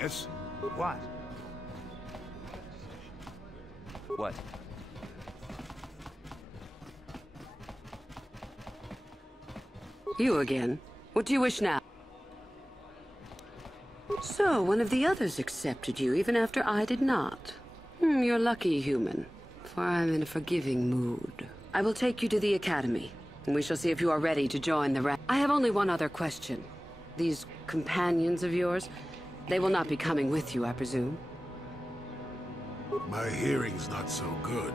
Yes? What? What? You again. What do you wish now? So, one of the others accepted you, even after I did not. You're lucky, human, for I'm in a forgiving mood. I will take you to the Academy, and we shall see if you are ready to join the rank. I have only one other question. These companions of yours, they will not be coming with you, I presume? My hearing's not so good.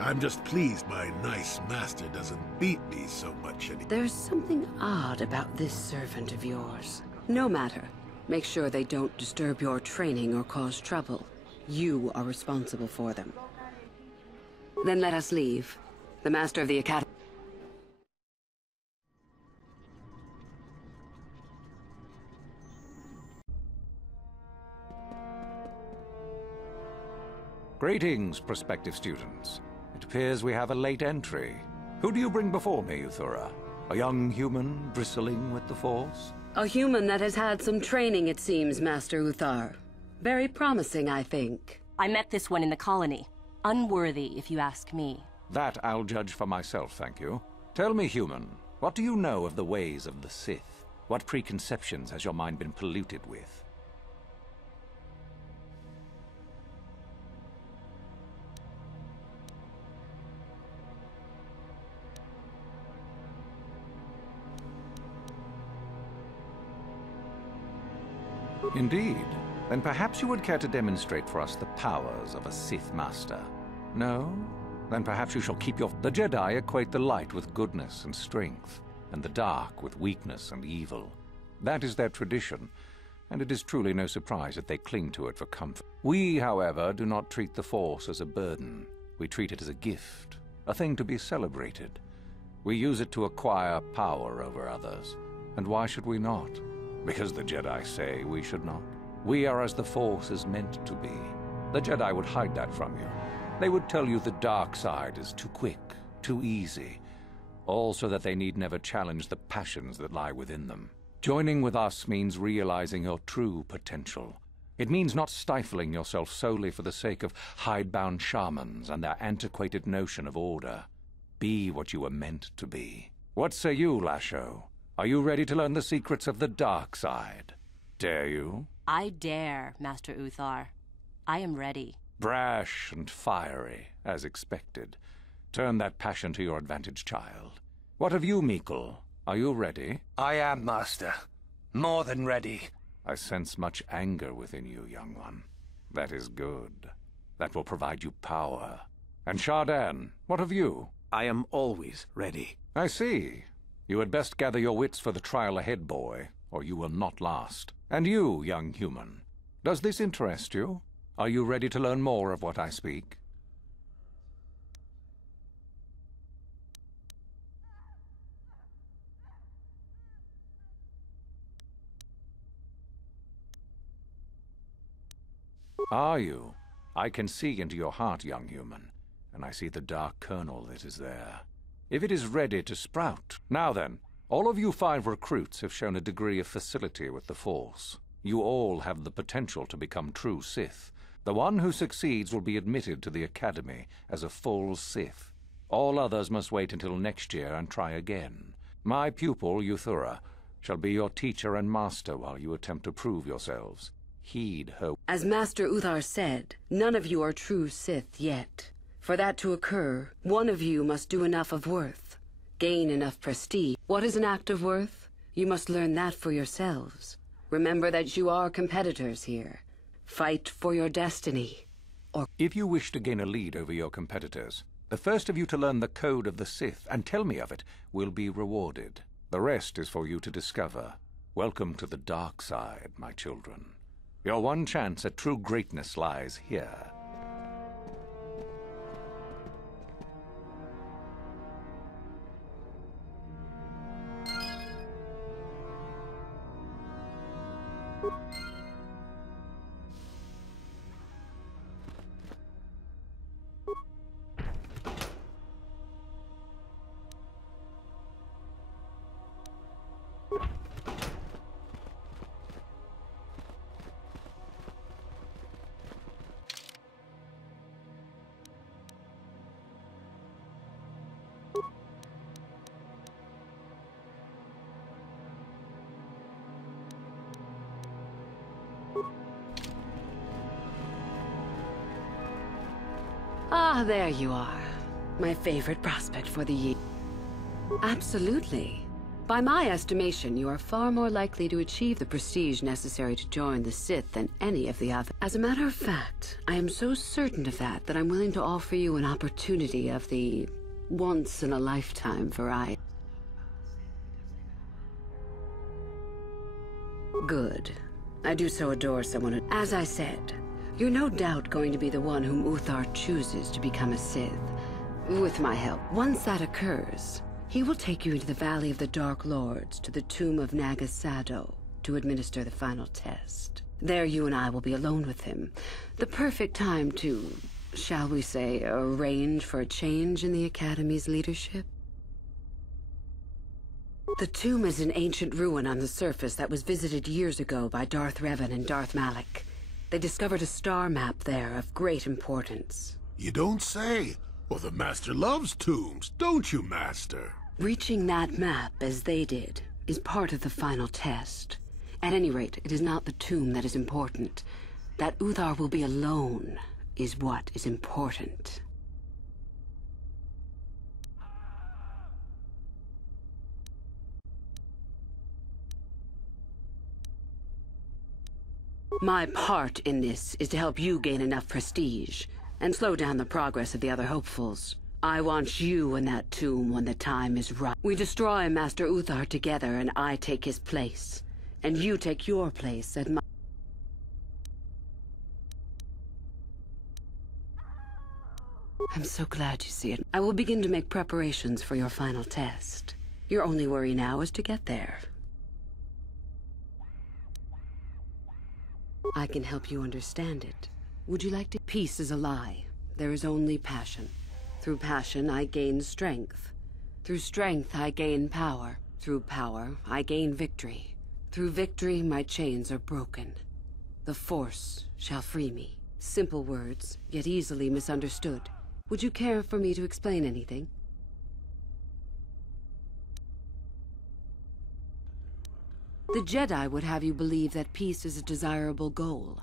I'm just pleased my nice master doesn't beat me so much anymore. There's something odd about this servant of yours. No matter. Make sure they don't disturb your training or cause trouble. You are responsible for them. Then let us leave. The master of the Academy. Greetings, prospective students. It appears we have a late entry. Who do you bring before me, Uthura? A young human bristling with the Force? A human that has had some training, it seems, Master Uthar. Very promising, I think. I met this one in the colony. Unworthy, if you ask me. That I'll judge for myself, thank you. Tell me, human, what do you know of the ways of the Sith? What preconceptions has your mind been polluted with? Indeed. Then perhaps you would care to demonstrate for us the powers of a Sith Master. No? Then perhaps you shall keep your... The Jedi equate the light with goodness and strength, and the dark with weakness and evil. That is their tradition, and it is truly no surprise that they cling to it for comfort. We, however, do not treat the Force as a burden. We treat it as a gift, a thing to be celebrated. We use it to acquire power over others. And why should we not? Because the Jedi say we should not. We are as the Force is meant to be. The Jedi would hide that from you. They would tell you the dark side is too quick, too easy, all so that they need never challenge the passions that lie within them. Joining with us means realizing your true potential. It means not stifling yourself solely for the sake of hidebound shamans and their antiquated notion of order. Be what you were meant to be. What say you, Lasho? Are you ready to learn the secrets of the dark side? Dare you? I dare, Master Uthar. I am ready. Brash and fiery, as expected. Turn that passion to your advantage, child. What of you, Meekle? Are you ready? I am, Master. More than ready. I sense much anger within you, young one. That is good. That will provide you power. And Shardan, what of you? I am always ready. I see. You had best gather your wits for the trial ahead, boy, or you will not last. And you, young human, does this interest you? Are you ready to learn more of what I speak? Are you? I can see into your heart, young human, and I see the dark kernel that is there. If it is ready to sprout. Now then, all of you 5 recruits have shown a degree of facility with the Force. You all have the potential to become true Sith. The one who succeeds will be admitted to the Academy as a full Sith. All others must wait until next year and try again. My pupil, Uthura, shall be your teacher and master while you attempt to prove yourselves. Heed her. As Master Uthar said, none of you are true Sith yet. For that to occur, one of you must do enough of worth, gain enough prestige. What is an act of worth? You must learn that for yourselves. Remember that you are competitors here. Fight for your destiny. Or if you wish to gain a lead over your competitors, the first of you to learn the code of the Sith and tell me of it will be rewarded. The rest is for you to discover. Welcome to the dark side, my children. Your one chance at true greatness lies here. Ah, there you are. My favorite prospect for the year. Absolutely. By my estimation, you are far more likely to achieve the prestige necessary to join the Sith than any of the others. As a matter of fact, I am so certain of that I'm willing to offer you an opportunity of the once-in-a-lifetime variety. Good. I do so adore someone who... As I said, you're no doubt going to be the one whom Uthar chooses to become a Sith. With my help. Once that occurs, he will take you into the Valley of the Dark Lords to the tomb of Nagasado to administer the final test. There you and I will be alone with him. The perfect time to, shall we say, arrange for a change in the Academy's leadership. The tomb is an ancient ruin on the surface that was visited years ago by Darth Revan and Darth Malak. They discovered a star map there of great importance. You don't say. Well, the Master loves tombs, don't you, Master? Reaching that map, as they did, is part of the final test. At any rate, it is not the tomb that is important. That Uthar will be alone is what is important. My part in this is to help you gain enough prestige and slow down the progress of the other hopefuls. I want you in that tomb when the time is right. We destroy Master Uthar together and I take his place. And you take your place at my... I'm so glad you see it. I will begin to make preparations for your final test. Your only worry now is to get there. I can help you understand it. Would you like to? Peace is a lie. There is only passion. Through passion, I gain strength. Through strength, I gain power. Through power, I gain victory. Through victory, my chains are broken. The Force shall free me. Simple words, yet easily misunderstood. Would you care for me to explain anything? The Jedi would have you believe that peace is a desirable goal.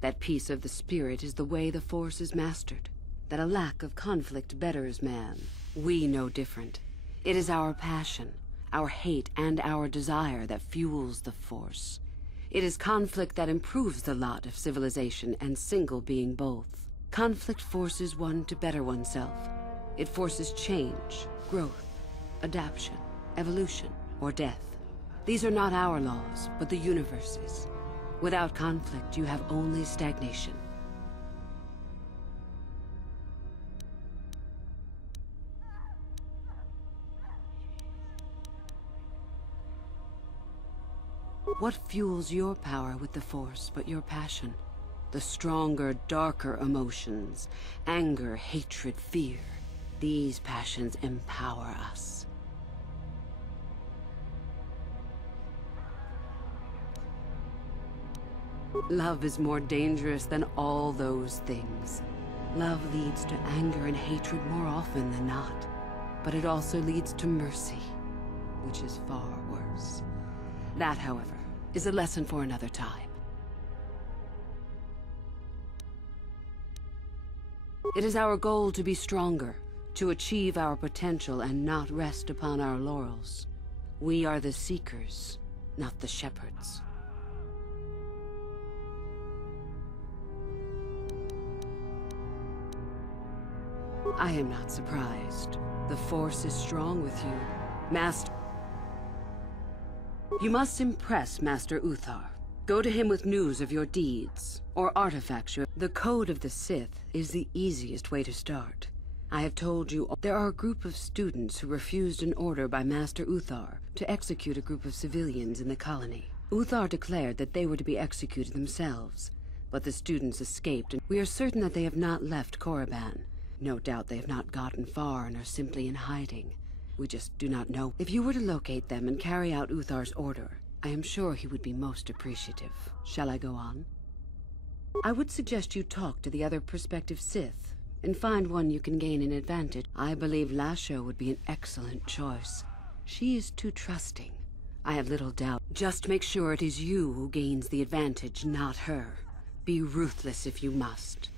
That peace of the spirit is the way the Force is mastered. That a lack of conflict betters man. We know different. It is our passion, our hate, and our desire that fuels the Force. It is conflict that improves the lot of civilization and single being both. Conflict forces one to better oneself. It forces change, growth, adaptation, evolution, or death. These are not our laws, but the universe's. Without conflict, you have only stagnation. What fuels your power with the Force but your passion? The stronger, darker emotions. Anger, hatred, fear. These passions empower us. Love is more dangerous than all those things. Love leads to anger and hatred more often than not. But it also leads to mercy, which is far worse. That, however, is a lesson for another time. It is our goal to be stronger, to achieve our potential and not rest upon our laurels. We are the seekers, not the shepherds. I am not surprised. The Force is strong with you, Master. You must impress Master Uthar. Go to him with news of your deeds, or artifacts. The Code of the Sith is the easiest way to start. I have told you, there are a group of students who refused an order by Master Uthar to execute a group of civilians in the colony. Uthar declared that they were to be executed themselves, but the students escaped, and we are certain that they have not left Korriban. No doubt they have not gotten far and are simply in hiding. We just do not know. If you were to locate them and carry out Uthar's order, I am sure he would be most appreciative. Shall I go on? I would suggest you talk to the other prospective Sith, and find one you can gain an advantage. I believe Lasho would be an excellent choice. She is too trusting. I have little doubt. Just make sure it is you who gains the advantage, not her. Be ruthless if you must.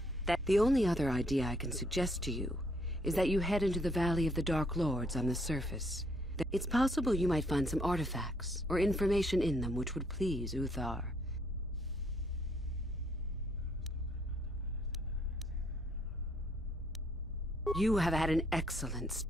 The only other idea I can suggest to you is that you head into the Valley of the Dark Lords on the surface. It's possible you might find some artifacts or information in them which would please Uthar. You have had an excellent...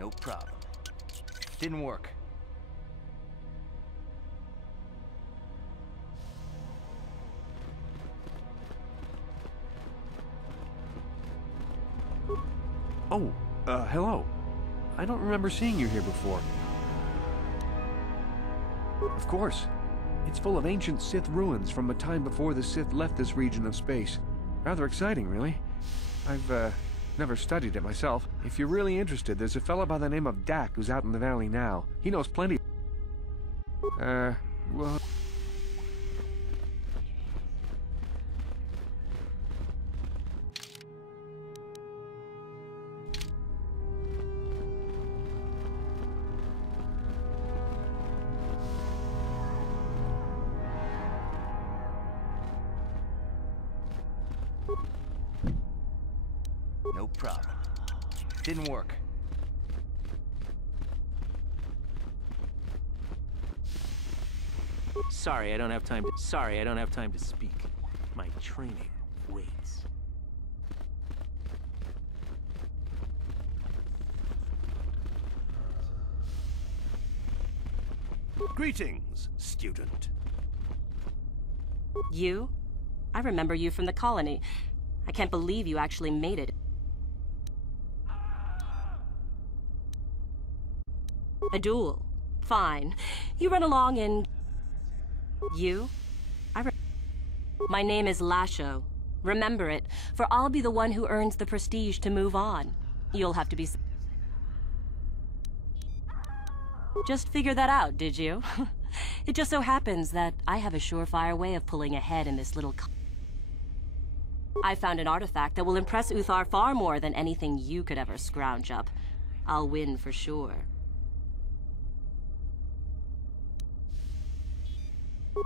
No problem. Didn't work. Oh, hello. I don't remember seeing you here before. Of course. It's full of ancient Sith ruins from a time before the Sith left this region of space. Rather exciting, really. I've, never studied it myself. If you're really interested, there's a fellow by the name of Dak who's out in the valley now. He knows plenty. Well... No problem. Didn't work. Sorry, I don't have time to speak. My training waits. Greetings, student. You? I remember you from the colony. I can't believe you actually made it. A duel. Fine. You run along and... You? My name is Lasho. Remember it, for I'll be the one who earns the prestige to move on. You'll have to be... Just figured that out, did you? It just so happens that I have a surefire way of pulling ahead in this little... I found an artifact that will impress Uthar far more than anything you could ever scrounge up. I'll win for sure.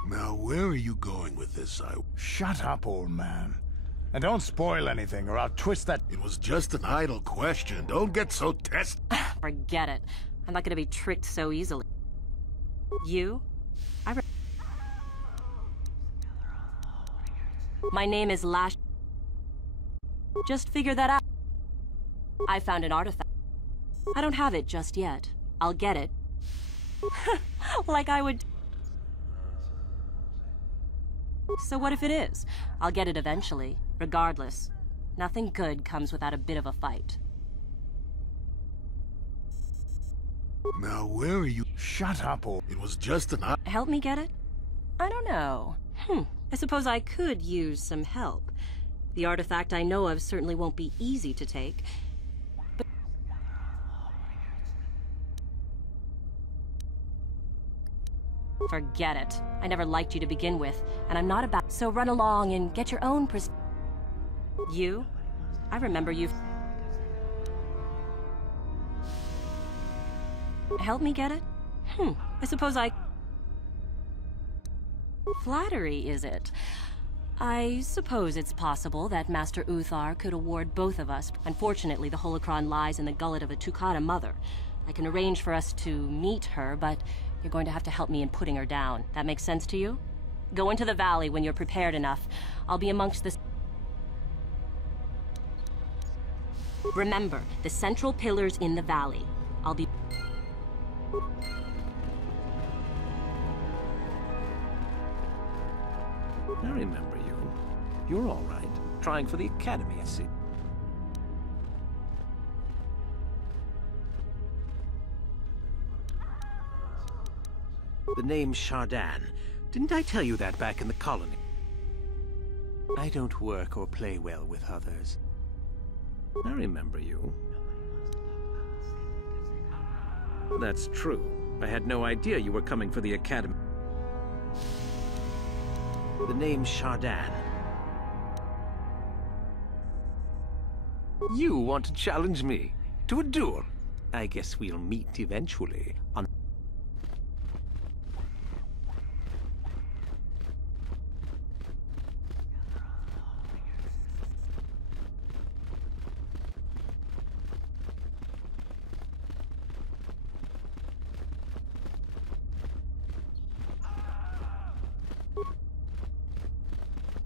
Now, where are you going with this? Shut up, old man. And don't spoil anything, or I'll twist that... It was just an idle question. Don't get so Forget it. I'm not gonna be tricked so easily. You? My name is Lash... Just figure that out. I found an artifact. I don't have it just yet. I'll get it. Like I would... So what if it is? I'll get it eventually, regardless. Nothing good comes without a bit of a fight. Now, where are you? Shut up, old... It was just an... Help me get it? I don't know. I suppose I could use some help. The artifact I know of certainly won't be easy to take. But... Forget it. I never liked you to begin with, and I'm not about... So run along and get your own You? I remember you... Help me get it? I suppose I... Flattery, is it? I suppose it's possible that Master Uthar could award both of us. Unfortunately, the holocron lies in the gullet of a Tukata mother. I can arrange for us to meet her, but you're going to have to help me in putting her down. That makes sense to you? Go into the valley when you're prepared enough. I'll be amongst the... Remember, the central pillars in the valley. I'll be... I remember you. You're all right. Trying for the academy, I see. The name's Shardan. Didn't I tell you that back in the colony? I don't work or play well with others. I remember you. That's true. I had no idea you were coming for the Academy. The name's Shardan. You want to challenge me to a duel? I guess we'll meet eventually on...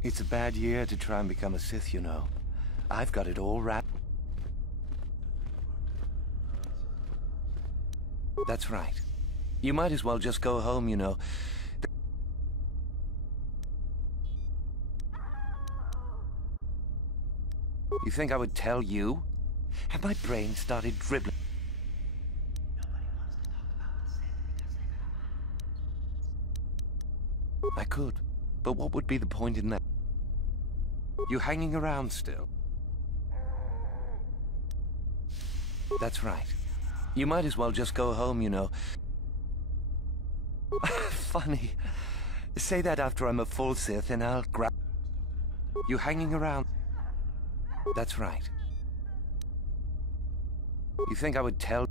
It's a bad year to try and become a Sith, you know. I've got it all wrapped. That's right. You might as well just go home, you know. You think I would tell you? Have my brain started dribbling? I could, but what would be the point in that? You hanging around still? That's right. You might as well just go home, you know. Funny. Say that after I'm a full Sith and I'll grab... You hanging around? That's right. You think I would tell...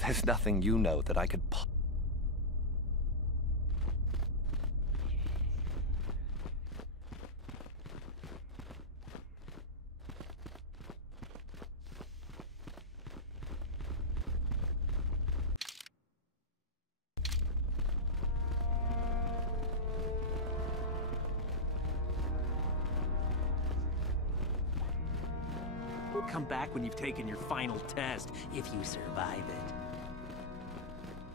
There's nothing you know that I could... Come back when you've taken your final test, if you survive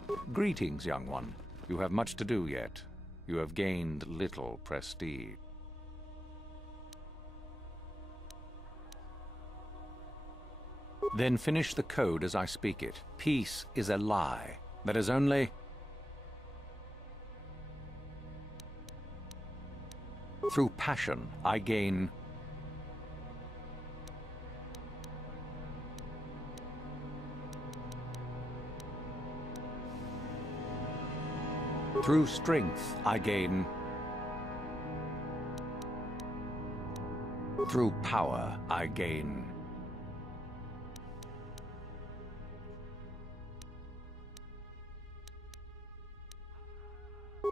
it. Greetings, young one. You have much to do yet. You have gained little prestige. Then finish the code as I speak it. Peace is a lie. That is only... Through passion, I gain... Through strength, I gain... Through power, I gain...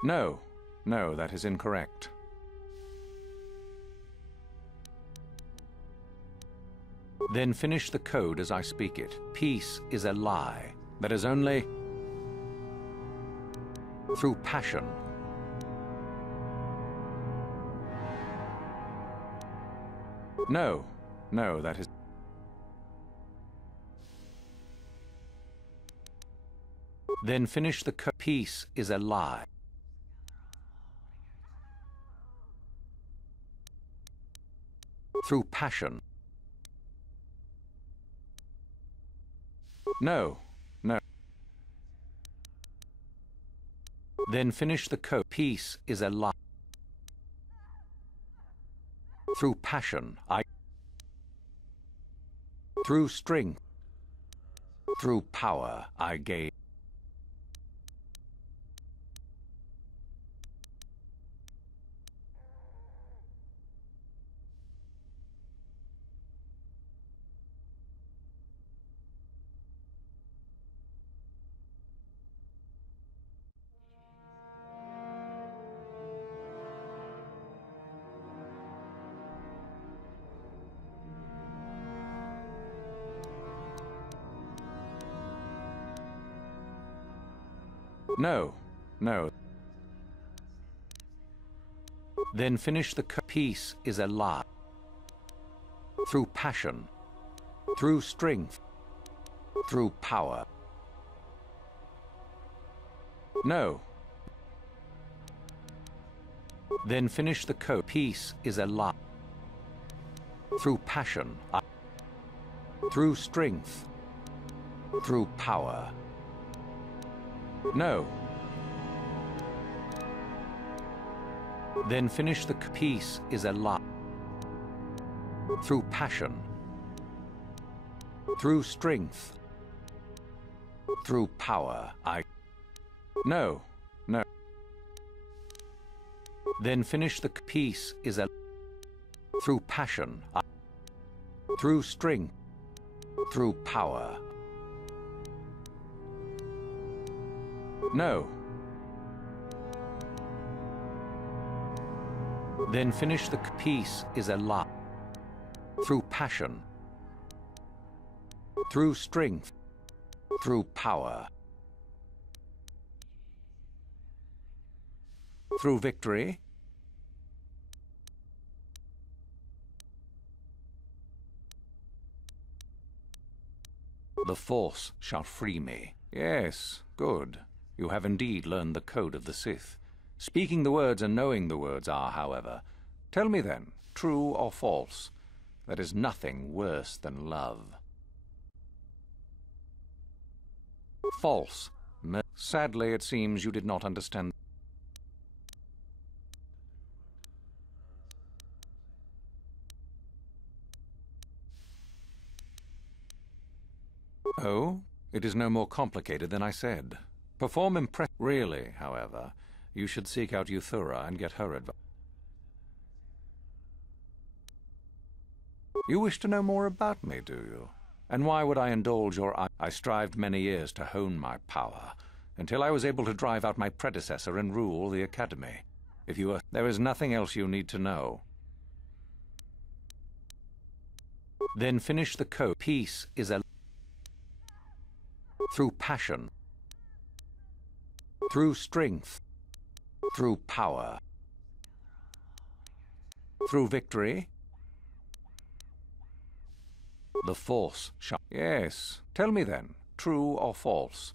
No, no, that is incorrect. Then finish the code as I speak it. Peace is a lie. That is only... Through passion. No, no, that is... Then finish the code. Peace is a lie. Through passion. No, no. Then finish the code. Peace is a lie. Through passion, I... Through strength. Through power, I gain. No, no. Then finish the code. Peace is a lie. Through passion. Through strength. Through power. No. Then finish the code. Peace is a lie. Through passion. Through strength. Through power. No. Then finish the peace is a lie. Through passion. Through strength. Through power, No, no. Then finish the peace is a... Through passion. Through strength. Through power. No. Then finish the peace is a lie. Through passion. Through strength. Through power. Through victory. The Force shall free me. Yes, good. You have indeed learned the code of the Sith. Speaking the words and knowing the words are, however. Tell me then, true or false, there is nothing worse than love. False. Sadly, it seems you did not understand. Oh, it is no more complicated than I said. Perform impress. Really, however, you should seek out Euthura and get her advice. You wish to know more about me, do you? And why would I indulge your... I strived many years to hone my power, until I was able to drive out my predecessor and rule the Academy. If you are... There is nothing else you need to know. Then finish the code. Peace is a... Through passion. Through strength. Through power. Through victory. The Force shall... Yes. Tell me then, true or false?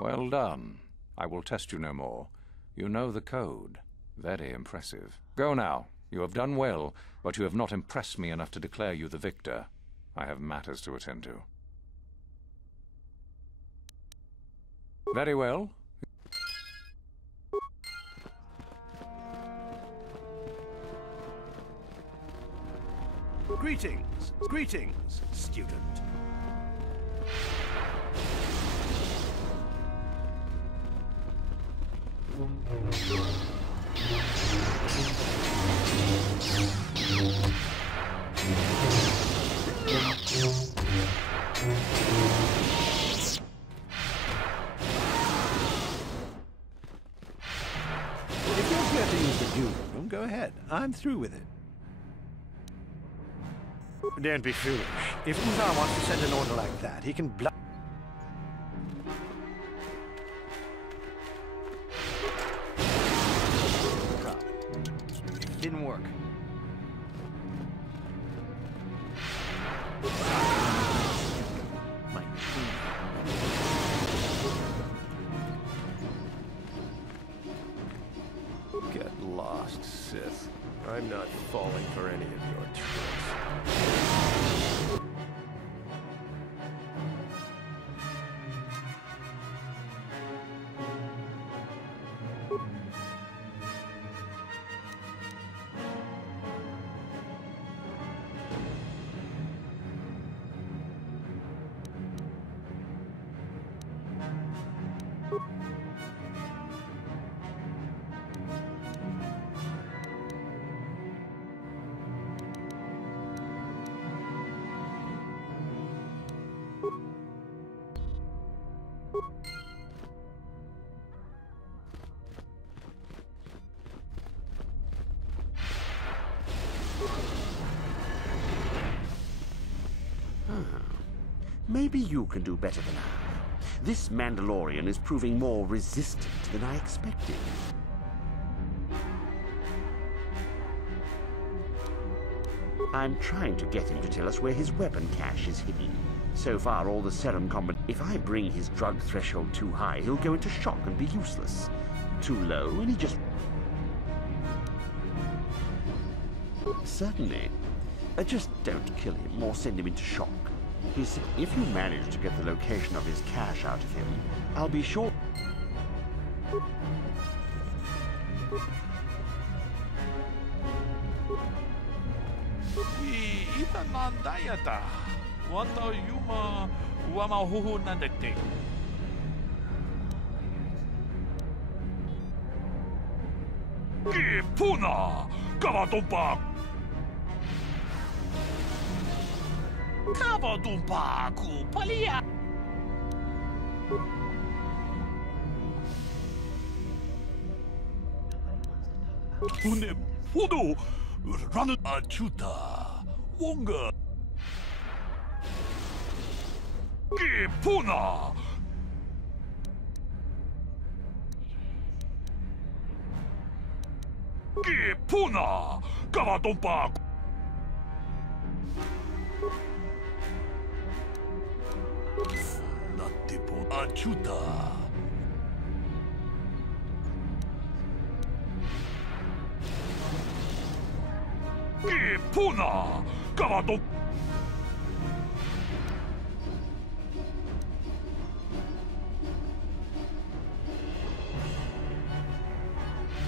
Well done. I will test you no more. You know the code. Very impressive. Go now. You have done well, but you have not impressed me enough to declare you the victor. I have matters to attend to. Very well. Greetings, greetings, student. If you're here to use the duel room, go ahead. I'm through with it. Don't be foolish. If Uthar wants to send an order like that, he can Didn't work. Get lost, Sith. I'm not falling for any of your tricks. Maybe you can do better than I. This Mandalorian is proving more resistant than I expected. I'm trying to get him to tell us where his weapon cache is hidden. So far, all the serum If I bring his drug threshold too high, he'll go into shock and be useless. Too low, and he just... Certainly. Just don't kill him or send him into shock. If you manage to get the location of his cache out of him, I'll be sure... Mandayata. Wanta Yuma Wamahuhu Nandekte. Puna Kavatumpa Kavatumpa Kupalia. Une Fudu Run Achuta Wonga Puna Puna Kavatompa Natipo Achuta Puna Kavatompa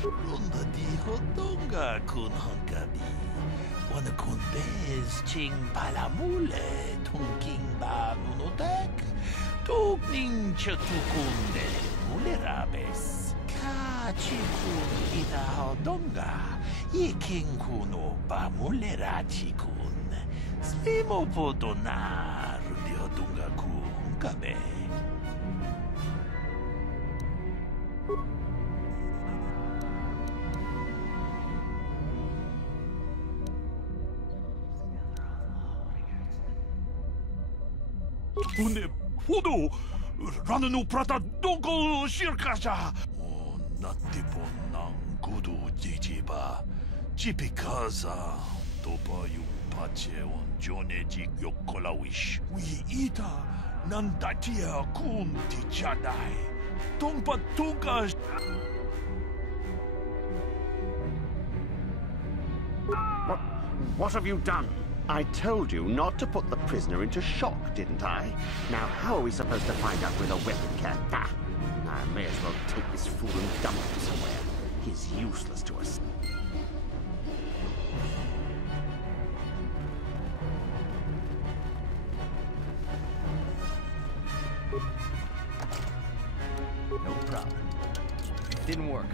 Runda di Hotonga kun hankabi. Wana kun bez ching palamule tunking ba nunotek. Tukning chatukunde mulerabes. Ka chikun ita hodonga. Iking kuno ba mulera chikun. Slimo podona rudi hodonga kun kabe. Une Fudu Rananu Prata Donko Shirkasha Natiponang Kudu Jijiba Jipikaza Topa Yumpache on Joneji Yokolawish We Ita Nandatia Kun Tichadai Tongpa Tunka What have you done? I told you not to put the prisoner into shock, didn't I? Now, how are we supposed to find out where the weapon can? Ah! I may as well take this fool and dump him somewhere. He's useless to us. No problem. Didn't work.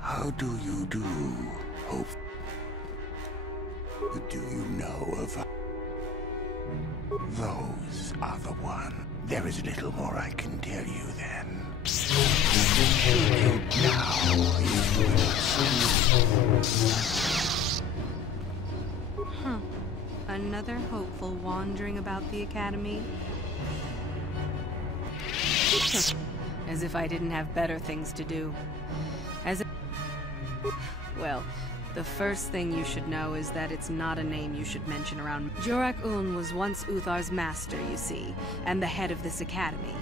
How do you do, Hope? Do you know of... Those are the one. There is little more I can tell you then. Huh. Another hopeful wandering about the academy? As if I didn't have better things to do. Well, the first thing you should know is that it's not a name you should mention around. Jorak-Un was once Uthar's master, you see, and the head of this academy.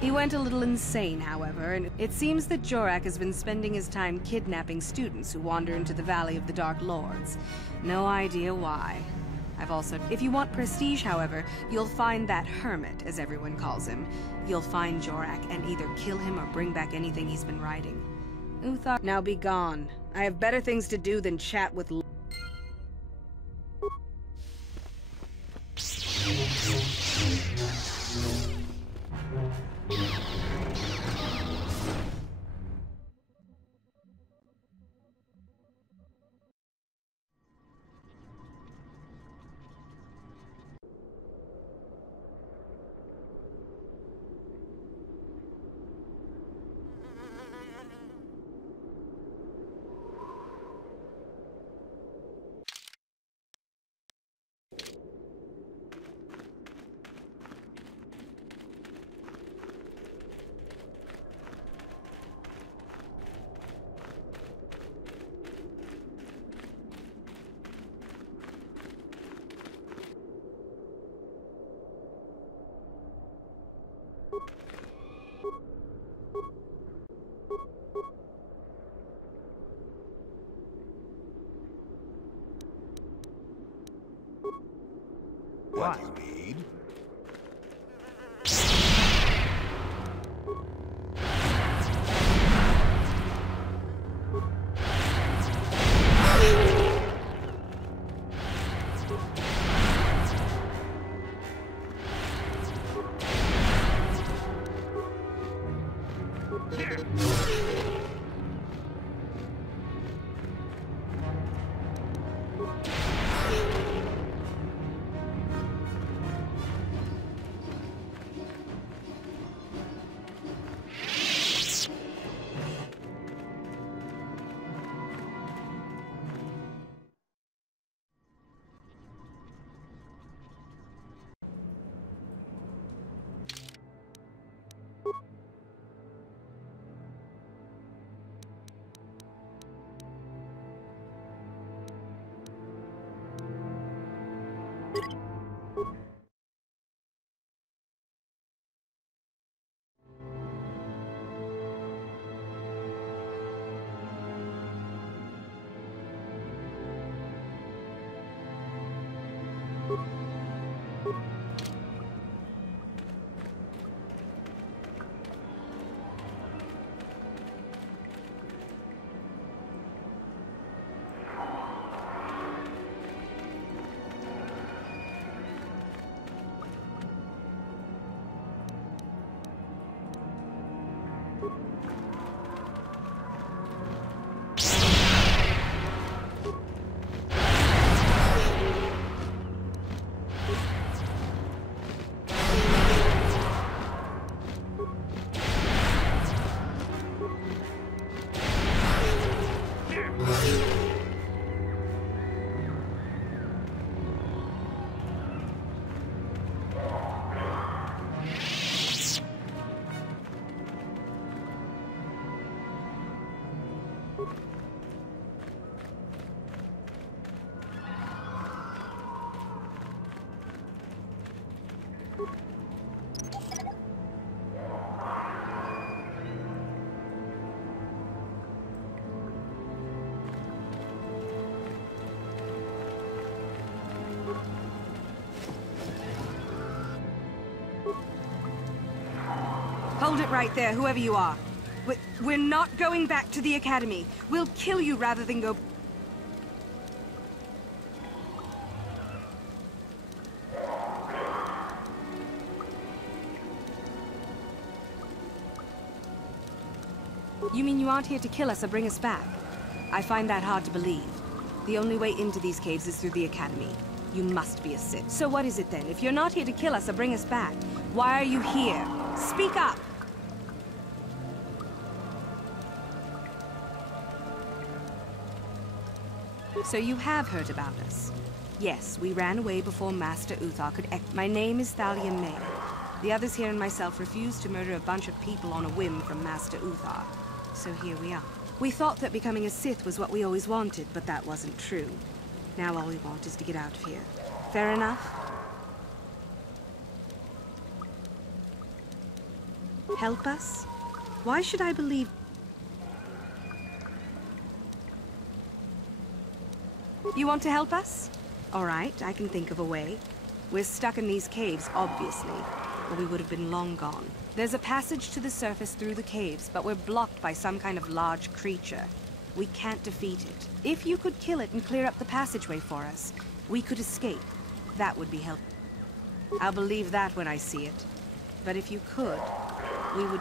He went a little insane, however, and it seems that Jorak has been spending his time kidnapping students who wander into the Valley of the Dark Lords. No idea why. I've also... If you want prestige, however, you'll find that hermit, as everyone calls him. You'll find Jorak and either kill him or bring back anything he's been writing. Uthar, now be gone. I have better things to do than chat with... What do you need? Hold it right there, whoever you are. We're not going back to the Academy. We'll kill you rather than go... You mean you aren't here to kill us or bring us back? I find that hard to believe. The only way into these caves is through the Academy. You must be a Sith. So what is it then? If you're not here to kill us or bring us back, why are you here? Speak up! So you have heard about us? Yes, we ran away before Master Uthar could act. My name is Thalia May. The others here and myself refused to murder a bunch of people on a whim from Master Uthar. So here we are. We thought that becoming a Sith was what we always wanted, but that wasn't true. Now all we want is to get out of here. Fair enough? Help us? Why should I believe... You want to help us? All right, I can think of a way. We're stuck in these caves, obviously, or we would have been long gone. There's a passage to the surface through the caves, but we're blocked by some kind of large creature. We can't defeat it. If you could kill it and clear up the passageway for us, we could escape. That would be helpful. I'll believe that when I see it. But if you could, we would...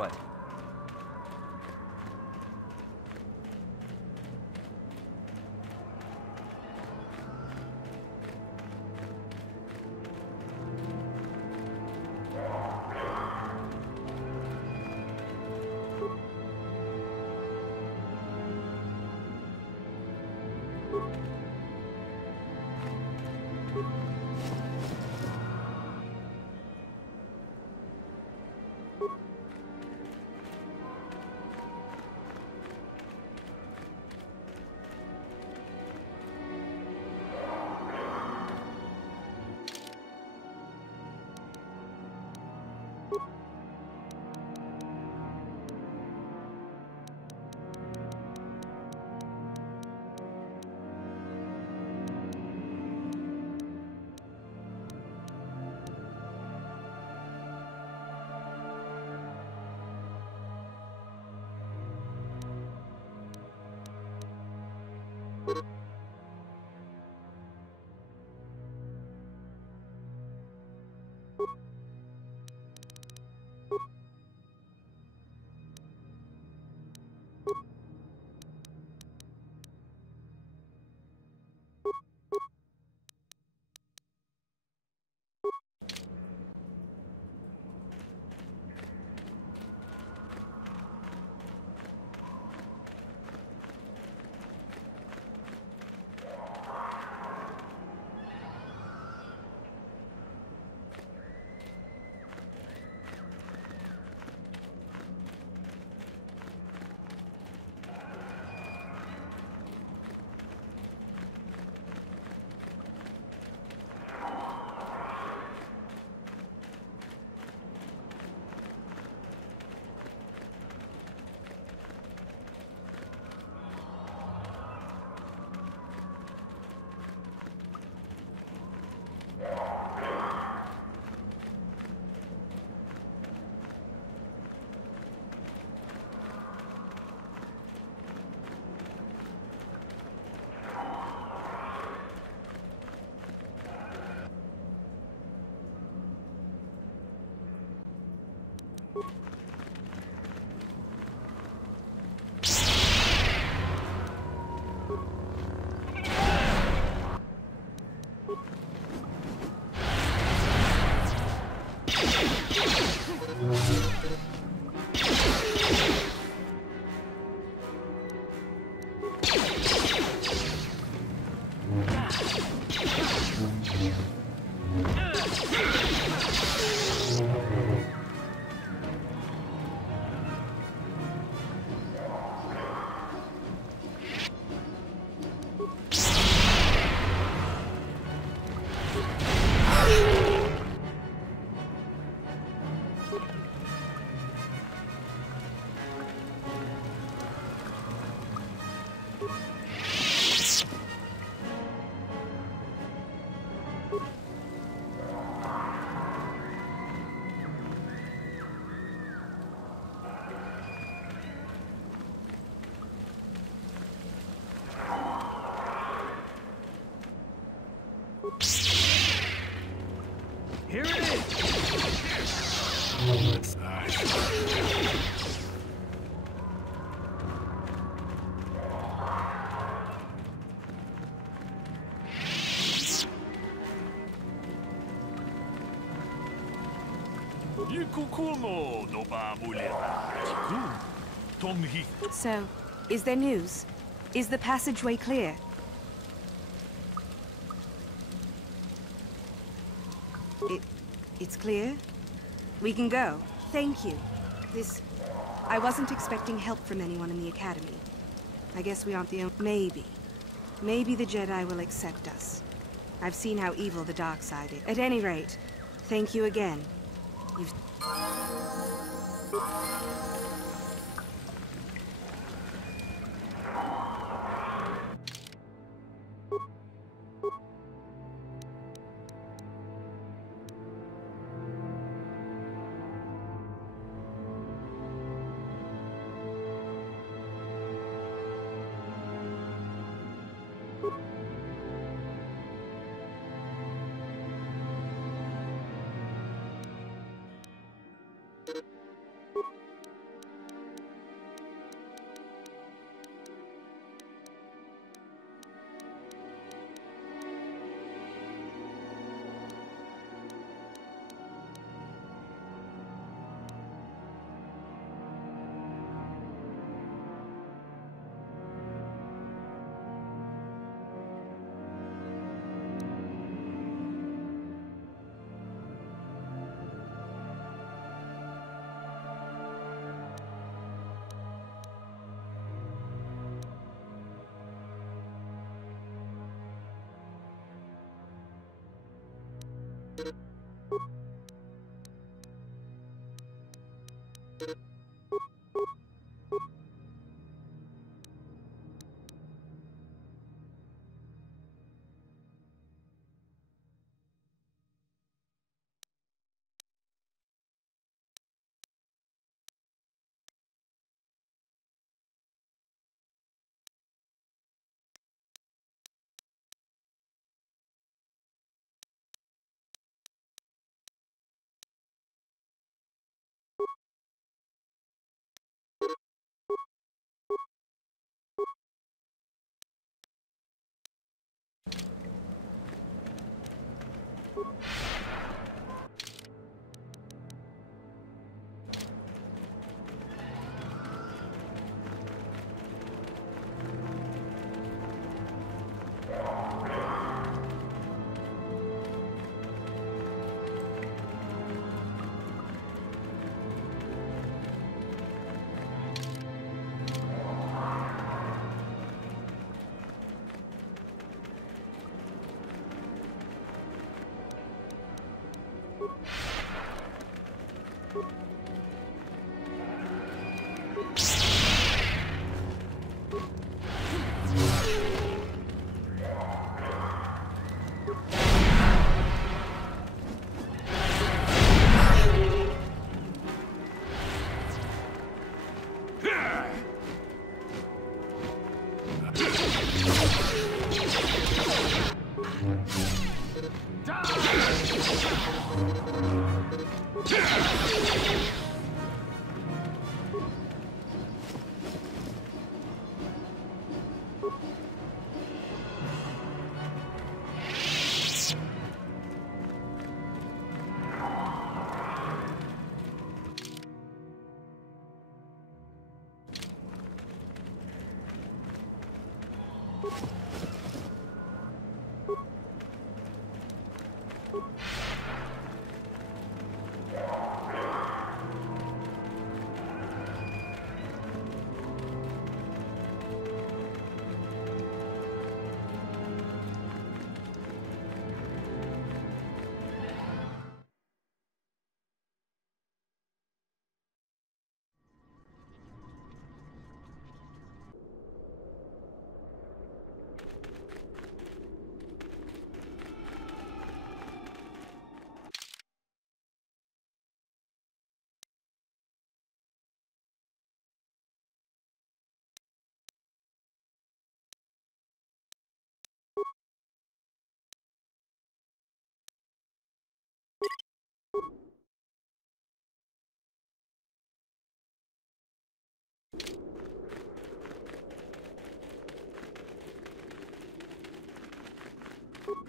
What? So, is there news? Is the passageway clear? It's clear? We can go. Thank you. I wasn't expecting help from anyone in the Academy. I guess we aren't the only... Maybe. Maybe the Jedi will accept us. I've seen how evil the dark side is. At any rate, thank you again. You've...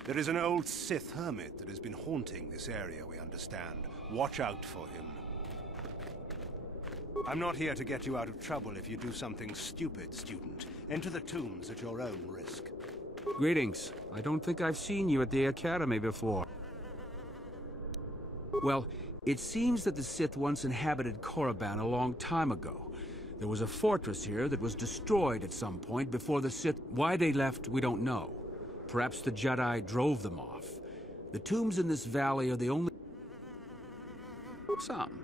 There is an old Sith hermit that has been haunting this area, we understand. Watch out for him. I'm not here to get you out of trouble if you do something stupid, student. Enter the tombs at your own risk. Greetings. I don't think I've seen you at the Academy before. Well, it seems that the Sith once inhabited Korriban a long time ago. There was a fortress here that was destroyed at some point before the Sith... Why they left, we don't know. Perhaps the Jedi drove them off. The tombs in this valley are the only... Some.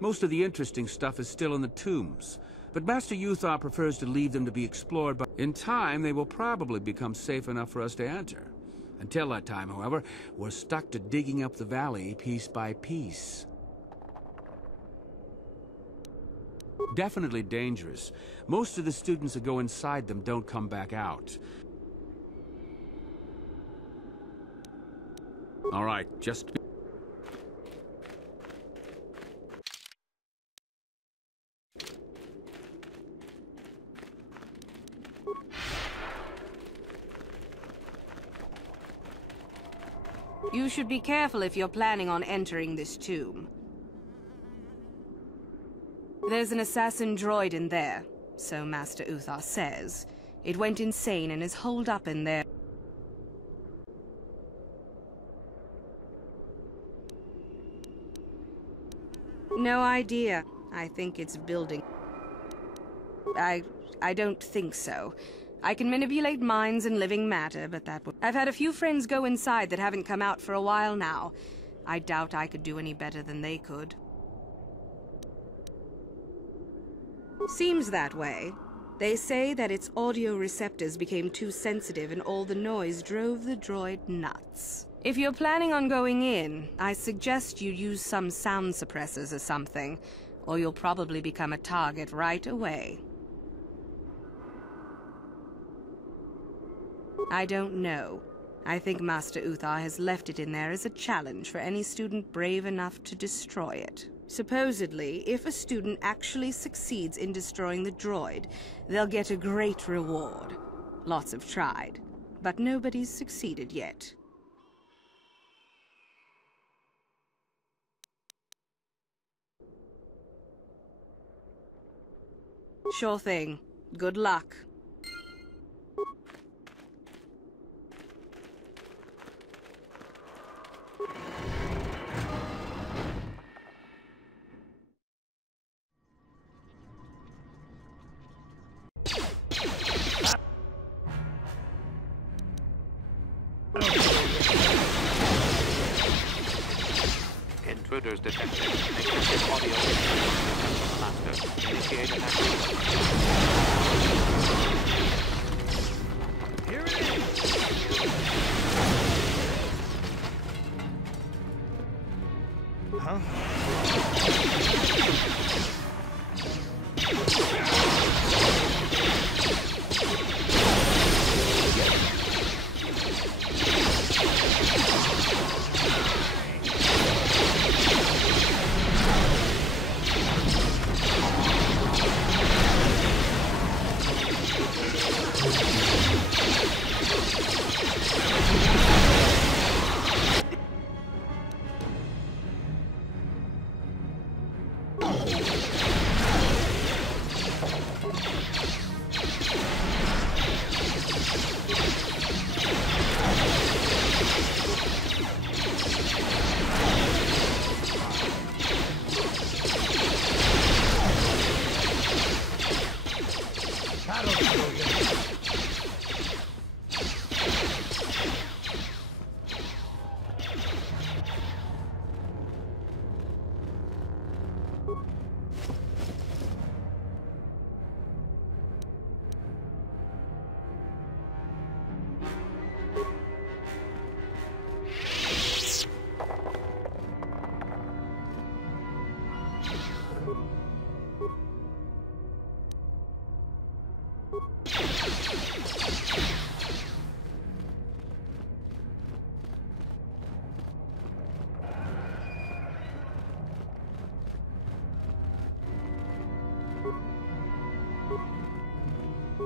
Most of the interesting stuff is still in the tombs. But Master Uthar prefers to leave them to be explored, but in time they will probably become safe enough for us to enter. Until that time, however, we're stuck to digging up the valley piece by piece. Definitely dangerous. Most of the students that go inside them don't come back out. All right, just... You should be careful if you're planning on entering this tomb. There's an assassin droid in there, so Master Uthar says. It went insane and is holed up in there. No idea. I think it's building. I don't think so. I can manipulate minds and living matter, but that would... I've had a few friends go inside that haven't come out for a while now. I doubt I could do any better than they could. Seems that way. They say that its audio receptors became too sensitive and all the noise drove the droid nuts. If you're planning on going in, I suggest you use some sound suppressors or something, or you'll probably become a target right away. I don't know. I think Master Uthar has left it in there as a challenge for any student brave enough to destroy it. Supposedly, if a student actually succeeds in destroying the droid, they'll get a great reward. Lots have tried, but nobody's succeeded yet. Sure thing. Good luck. Intruders detected. Excessive audio from the master. Initiate attack. Here it is! Huh?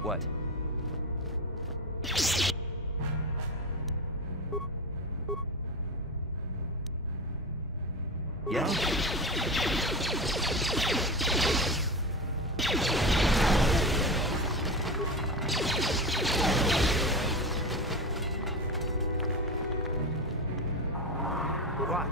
What? What?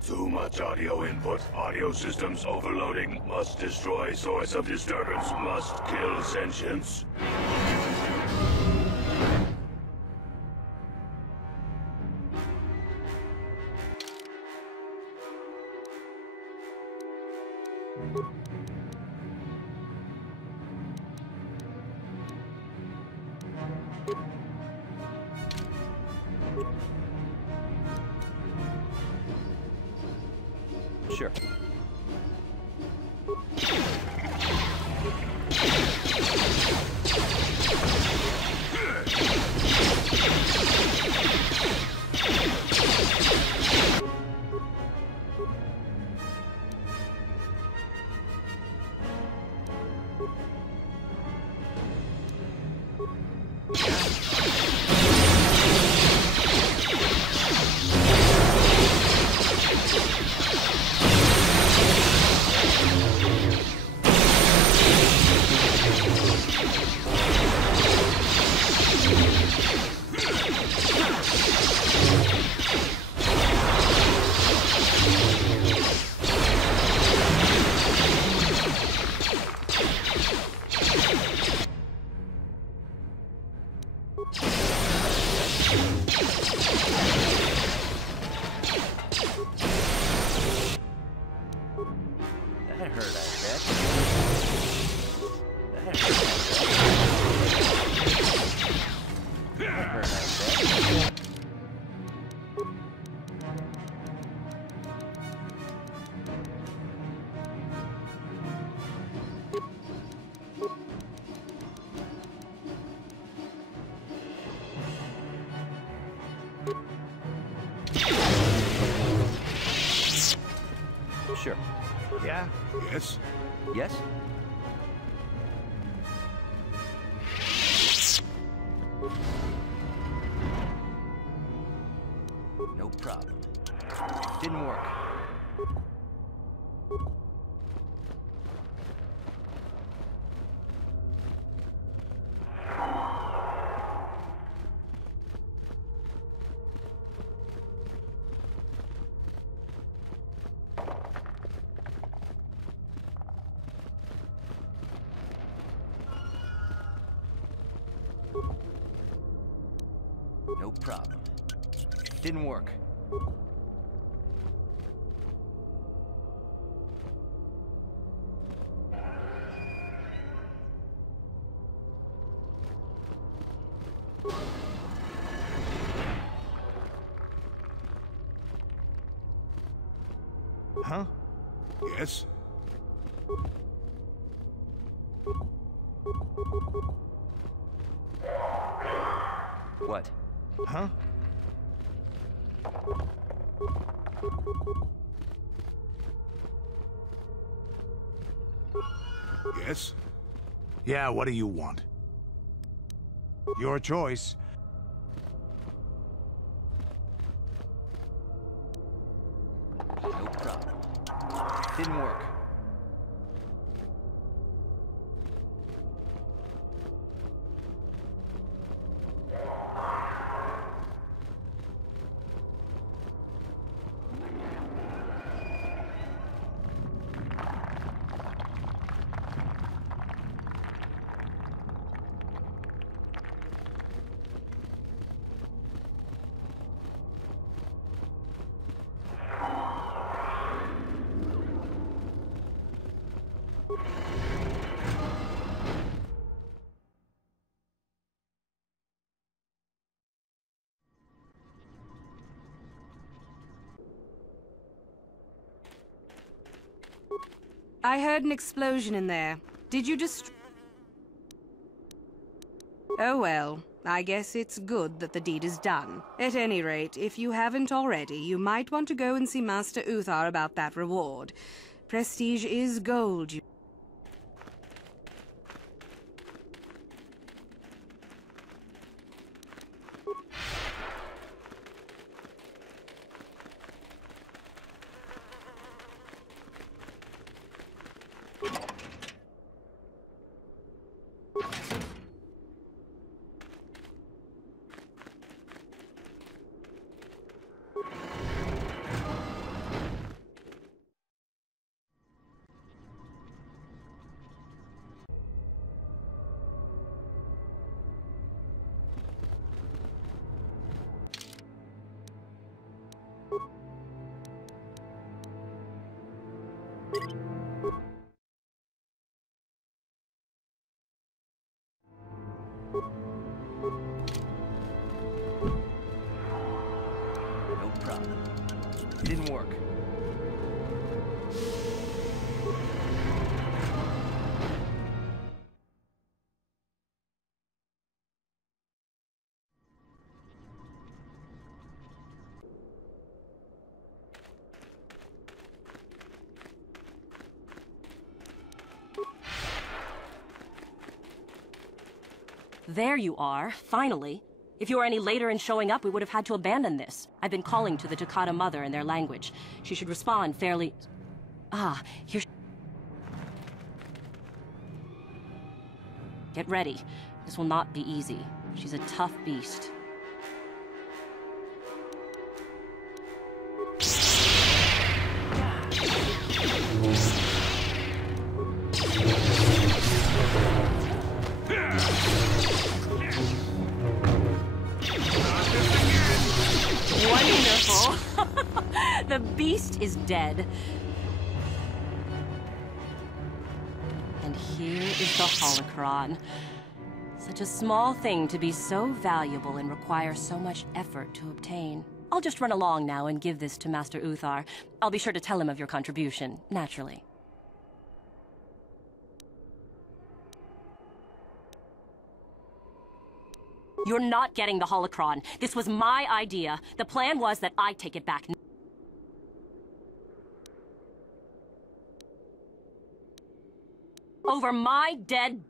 Too much audio input. Audio systems overloading. Must destroy source of disturbance. Must kill sentience. Sure. That hurt, I bet. That hurt, I bet. Sure. Yeah? Yes? Yes? No problem. Didn't work. No problem. Didn't work. Huh? Yes? What? Huh? Yes? Yeah, what do you want? Your choice. No problem. Didn't work. I heard an explosion in there. Did you just... Oh well, I guess it's good that the deed is done. At any rate, if you haven't already, you might want to go and see Master Uthar about that reward. Prestige is gold, you... No problem. Didn't work. There you are, finally. If you were any later in showing up, we would have had to abandon this. I've been calling to the Takata mother in their language. She should respond fairly... Ah, here... Get ready. This will not be easy. She's a tough beast. Wonderful! The beast is dead. And here is the holocron. Such a small thing to be so valuable and require so much effort to obtain. I'll just run along now and give this to Master Uthar. I'll be sure to tell him of your contribution, naturally. You're not getting the holocron. This was my idea. The plan was that I take it back. Over my dead...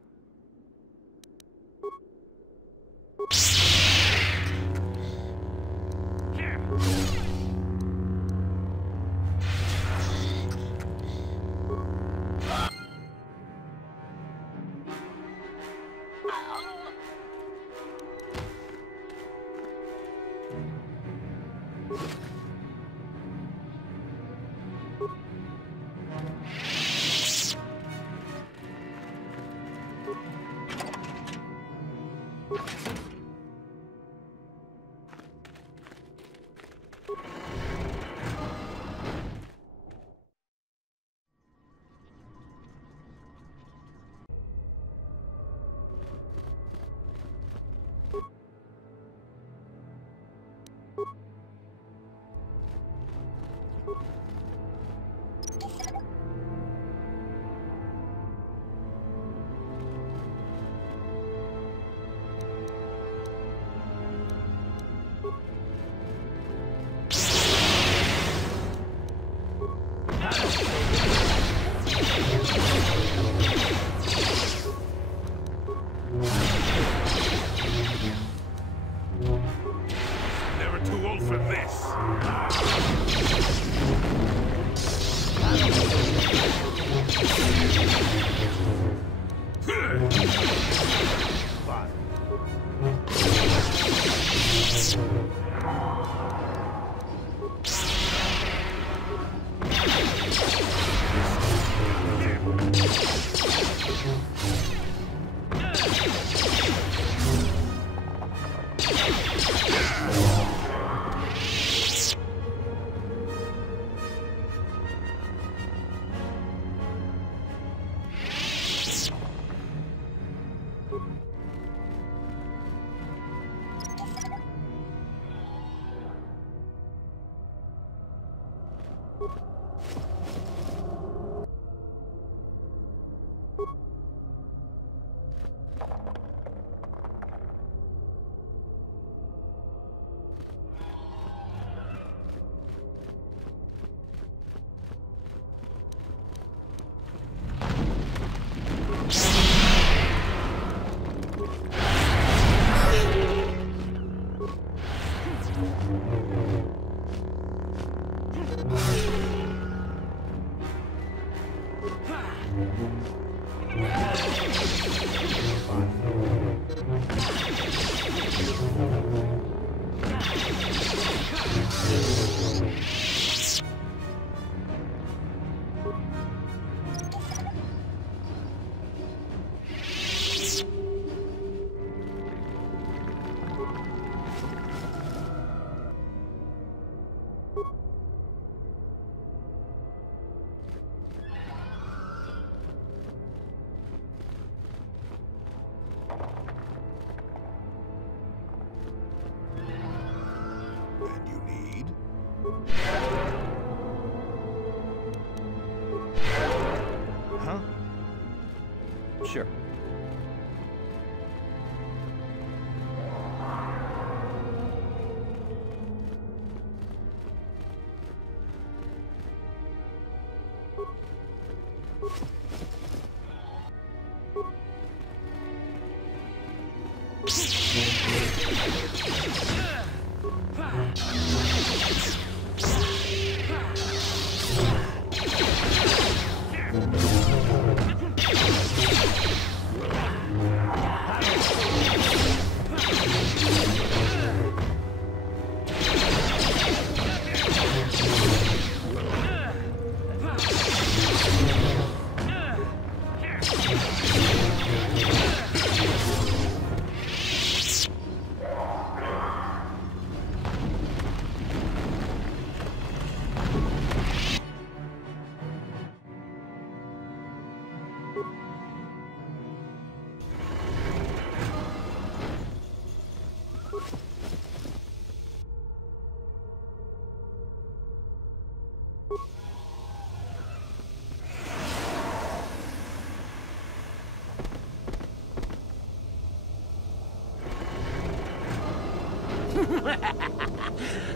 Sure.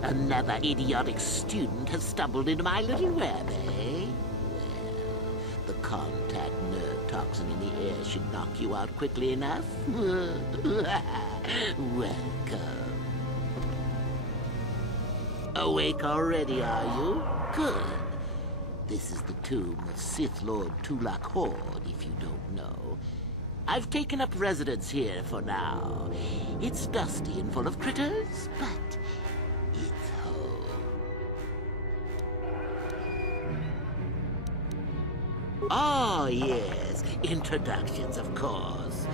Another idiotic student has stumbled into my little web, eh? Well, the contact nerve toxin in the air should knock you out quickly enough. Welcome. Awake already, are you? Good. This is the tomb of Sith Lord Tulak Horde, if you don't know. I've taken up residence here for now. It's dusty and full of critters, but it's home. Oh, yes. Introductions, of course.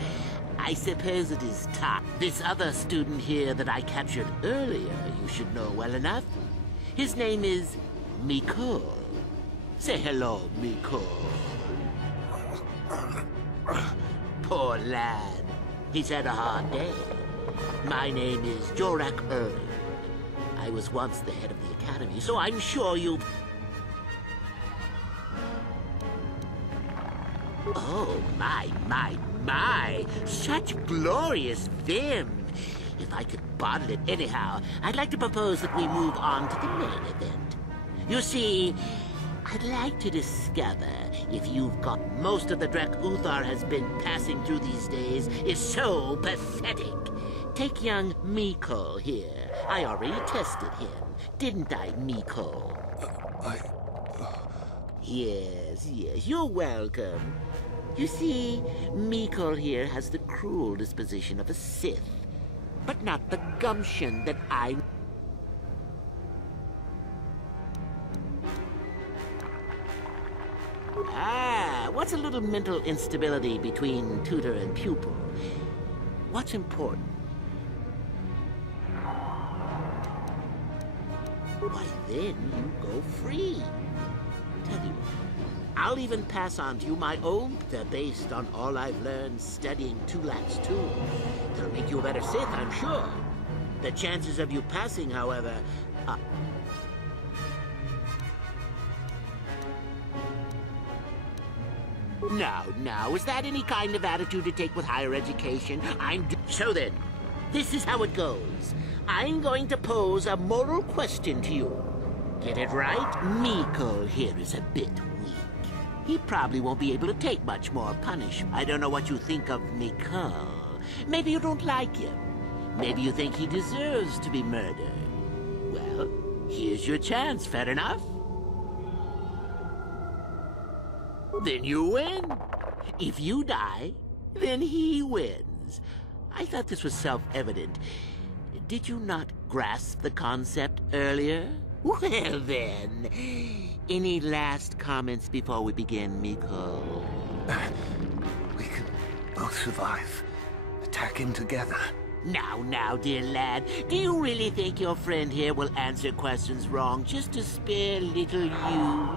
I suppose it is time. This other student here that I captured earlier, you should know well enough. His name is Miko. Say hello, Miko. Poor lad. He's had a hard day. My name is Jorak Ern. I was once the head of the academy, so I'm sure you... Oh, my. Such glorious vim. If I could bottle it anyhow, I'd like to propose that we move on to the main event. You see, I'd like to discover if you've got most of the Drek Uthar has been passing through these days is so pathetic. Take young Miko here. I already tested him, didn't I, Miko? Yes, you're welcome. You see, Miko here has the cruel disposition of a Sith, but not the gumption that I'm... Ah, what's a little mental instability between tutor and pupil? What's important? Why, then you go free. Tell you what, I'll even pass on to you my own based on all I've learned studying Tulak's tomb. It'll make you a better Sith, I'm sure. The chances of you passing, however, are... Now, is that any kind of attitude to take with higher education? So then, this is how it goes. I'm going to pose a moral question to you. Get it right? Miko here is a bit weak. He probably won't be able to take much more punishment. I don't know what you think of Miko. Maybe you don't like him. Maybe you think he deserves to be murdered. Well, here's your chance, fair enough? Then you win. If you die, then he wins. I thought this was self-evident. Did you not grasp the concept earlier? Well then, any last comments before we begin, Miko? We can both survive. Attack him together. Now, dear lad, do you really think your friend here will answer questions wrong just to spare little you?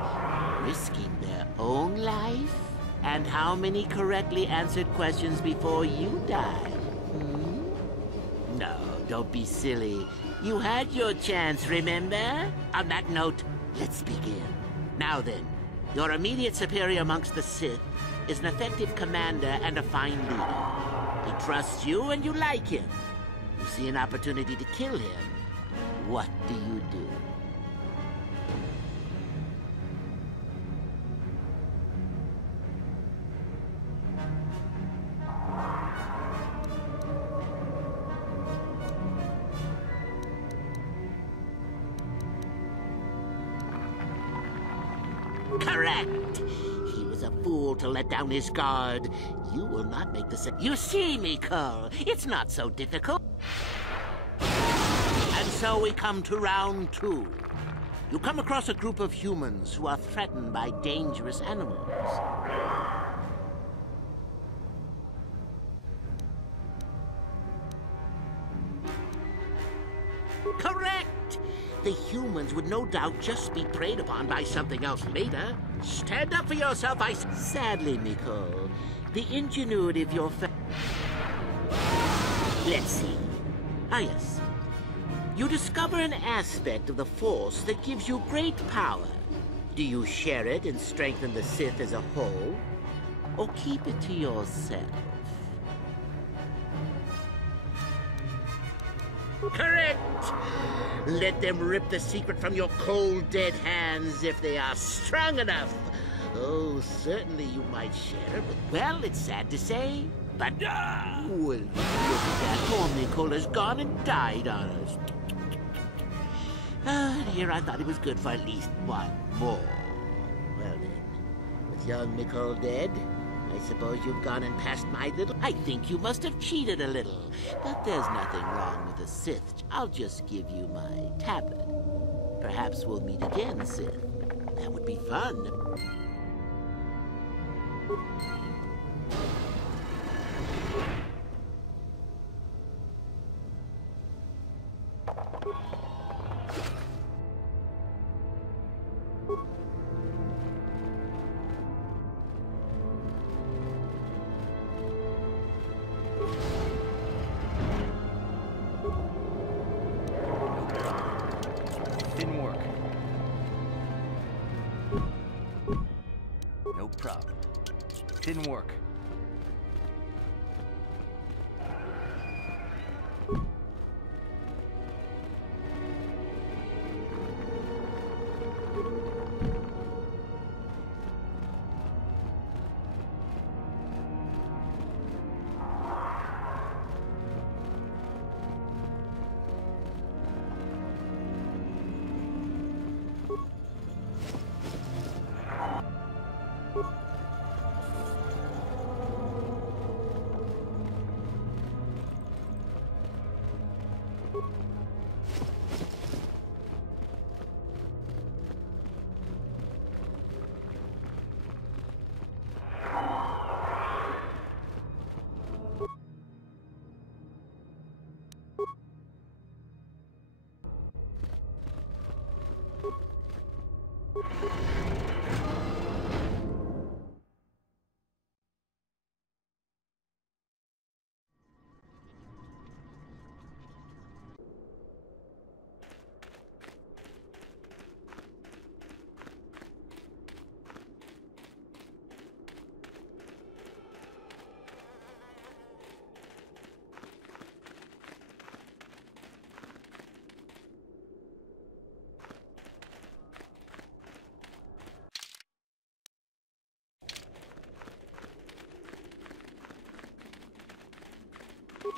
Risking their own life? And how many correctly answered questions before you die? No, don't be silly. You had your chance, remember? On that note, let's begin. Now then, your immediate superior amongst the Sith is an effective commander and a fine leader. He trusts you and you like him. You see an opportunity to kill him. What do you do? Correct. He was a fool to let down his guard. You will not make the same. You see, Miko, it's not so difficult. And so we come to round 2. You come across a group of humans who are threatened by dangerous animals. Correct! The humans would no doubt just be preyed upon by something else later. Stand up for yourself, I... Sadly, Miko, the ingenuity of your Let's see. Ah, yes. You discover an aspect of the Force that gives you great power. Do you share it and strengthen the Sith as a whole? Or keep it to yourself? Correct! Let them rip the secret from your cold, dead hands if they are strong enough. Oh, certainly you might share it, but, well, it's sad to say, but, well, look at that. Poor Nicola's gone and died on us. Here I thought he was good for at least one more. Well then, with young Nicole dead, I suppose you've gone and passed my little... I think you must have cheated a little. But there's nothing wrong with the Sith. I'll just give you my tablet. Perhaps we'll meet again, Sith. That would be fun. Didn't work. No problem. Didn't work.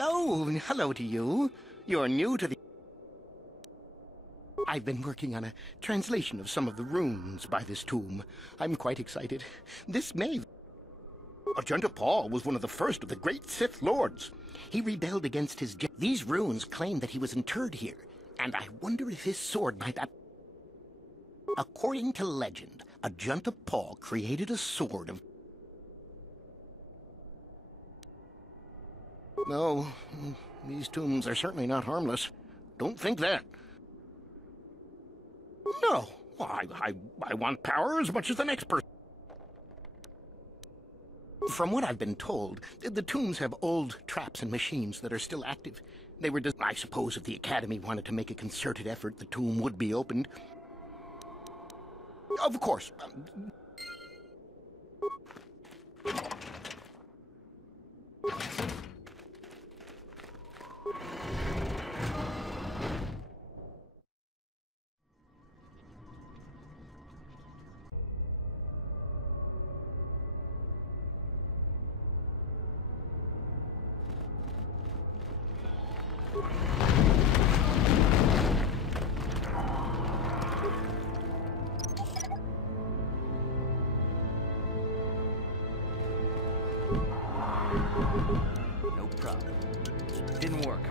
Oh, hello to you. You're new to the... I've been working on a translation of some of the runes by this tomb. I'm quite excited. This may... Agenta Paul was one of the first of the great Sith Lords. He rebelled against his... These runes claim that he was interred here, and I wonder if his sword might... According to legend, Agenta Paul created a sword of... No, these tombs are certainly not harmless. Don't think that. No, I want power as much as the next person. From what I've been told, the tombs have old traps and machines that are still active. They were I suppose if the Academy wanted to make a concerted effort, the tomb would be opened. Of course. No problem. Didn't work.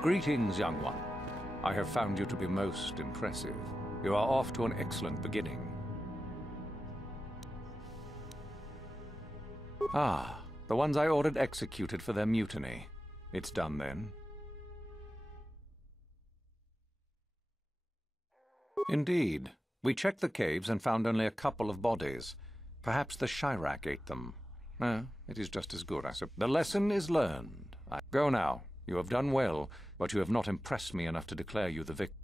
Greetings, young one. I have found you to be most impressive. You are off to an excellent beginning. Ah, the ones I ordered executed for their mutiny. It's done then. Indeed. We checked the caves and found only a couple of bodies. Perhaps the Chirac ate them. It is just as good, I suppose. The lesson is learned. Go now. You have done well, but you have not impressed me enough to declare you the victor.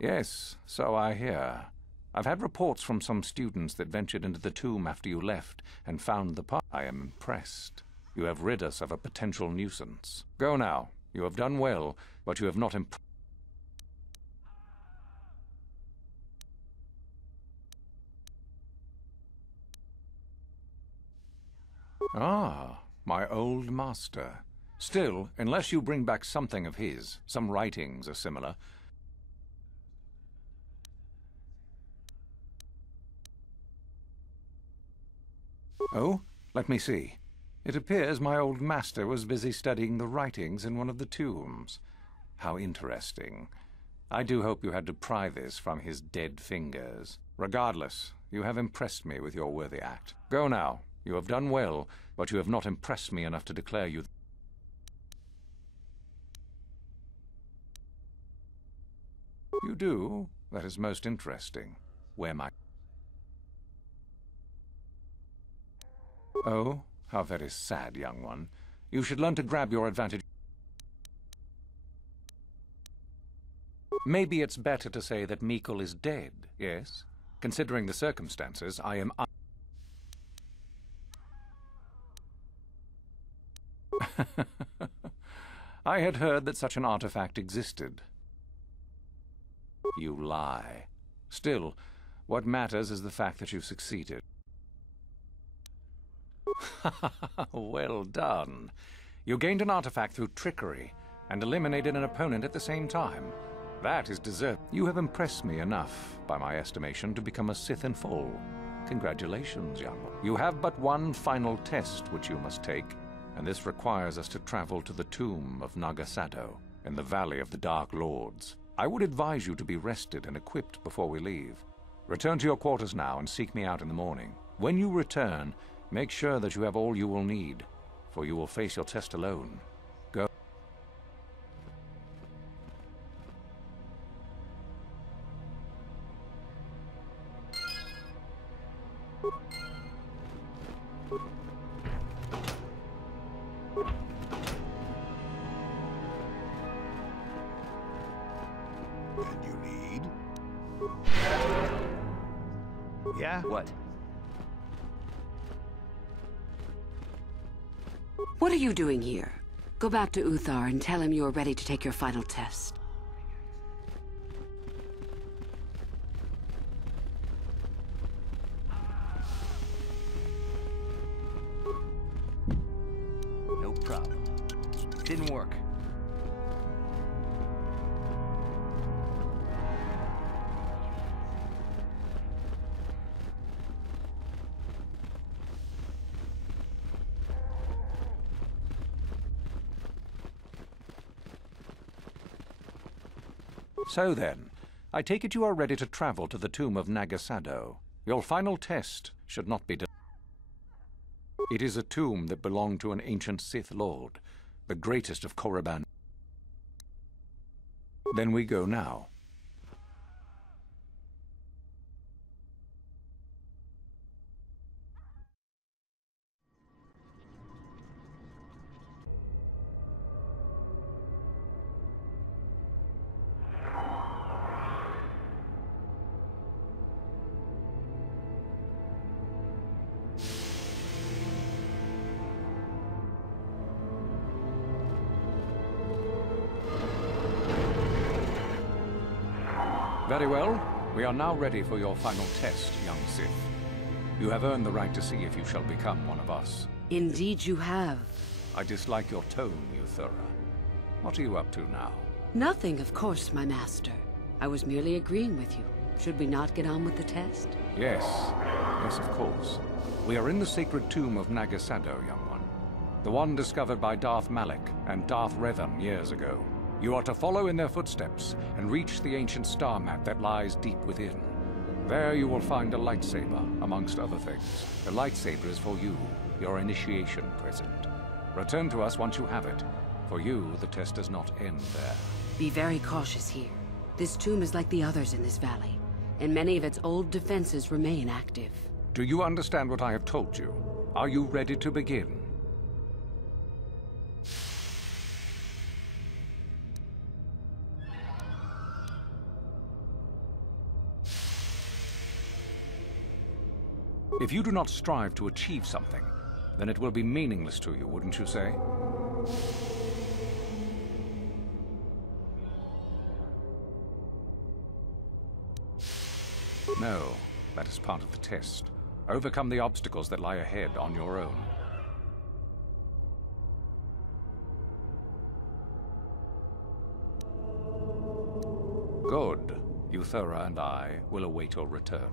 Yes, so I hear. I've had reports from some students that ventured into the tomb after you left and found the part. I am impressed. You have rid us of a potential nuisance. Go now. You have done well, but you have not impressed. Ah, my old master. Still, unless you bring back something of his, some writings or similar. Oh, let me see. It appears my old master was busy studying the writings in one of the tombs. How interesting. I do hope you had to pry this from his dead fingers. Regardless, You have impressed me with your worthy act. Go now. You have done well, but you have not impressed me enough to declare you... You do? That is most interesting. Where might... Oh, how very sad, young one. You should learn to grab your advantage. Maybe it's better to say that Mikul is dead, yes? Considering the circumstances, I am... I had heard that such an artifact existed. You lie. Still, what matters is the fact that you've succeeded. Well done. You gained an artifact through trickery, and eliminated an opponent at the same time. That is deserved. You have impressed me enough, by my estimation, to become a Sith in full. Congratulations, young one. You have but one final test which you must take, and this requires us to travel to the tomb of Nagasado, in the Valley of the Dark Lords. I would advise you to be rested and equipped before we leave. Return to your quarters now and seek me out in the morning. When you return, make sure that you have all you will need, for you will face your test alone. Go. And you need? Yeah? What? What are you doing here? Go back to Uthar and tell him you are ready to take your final test. No problem. Didn't work. So then, I take it you are ready to travel to the tomb of Nagasado. Your final test should not be... It is a tomb that belonged to an ancient Sith Lord, the greatest of Korriban. Then we go now. Very well. We are now ready for your final test, young Sith. You have earned the right to see if you shall become one of us. Indeed you have. I dislike your tone, Euthura. What are you up to now? Nothing, of course, my master. I was merely agreeing with you. Should we not get on with the test? Yes. Yes, of course. We are in the sacred tomb of Nagasado, young one. The one discovered by Darth Malak and Darth Revan years ago. You are to follow in their footsteps and reach the ancient star map that lies deep within. There you will find a lightsaber, amongst other things. The lightsaber is for you, your initiation present. Return to us once you have it. For you, the test does not end there. Be very cautious here. This tomb is like the others in this valley, and many of its old defenses remain active. Do you understand what I have told you? Are you ready to begin? If you do not strive to achieve something, then it will be meaningless to you, wouldn't you say? No, that is part of the test. Overcome the obstacles that lie ahead on your own. Good. Euthura and I will await your return.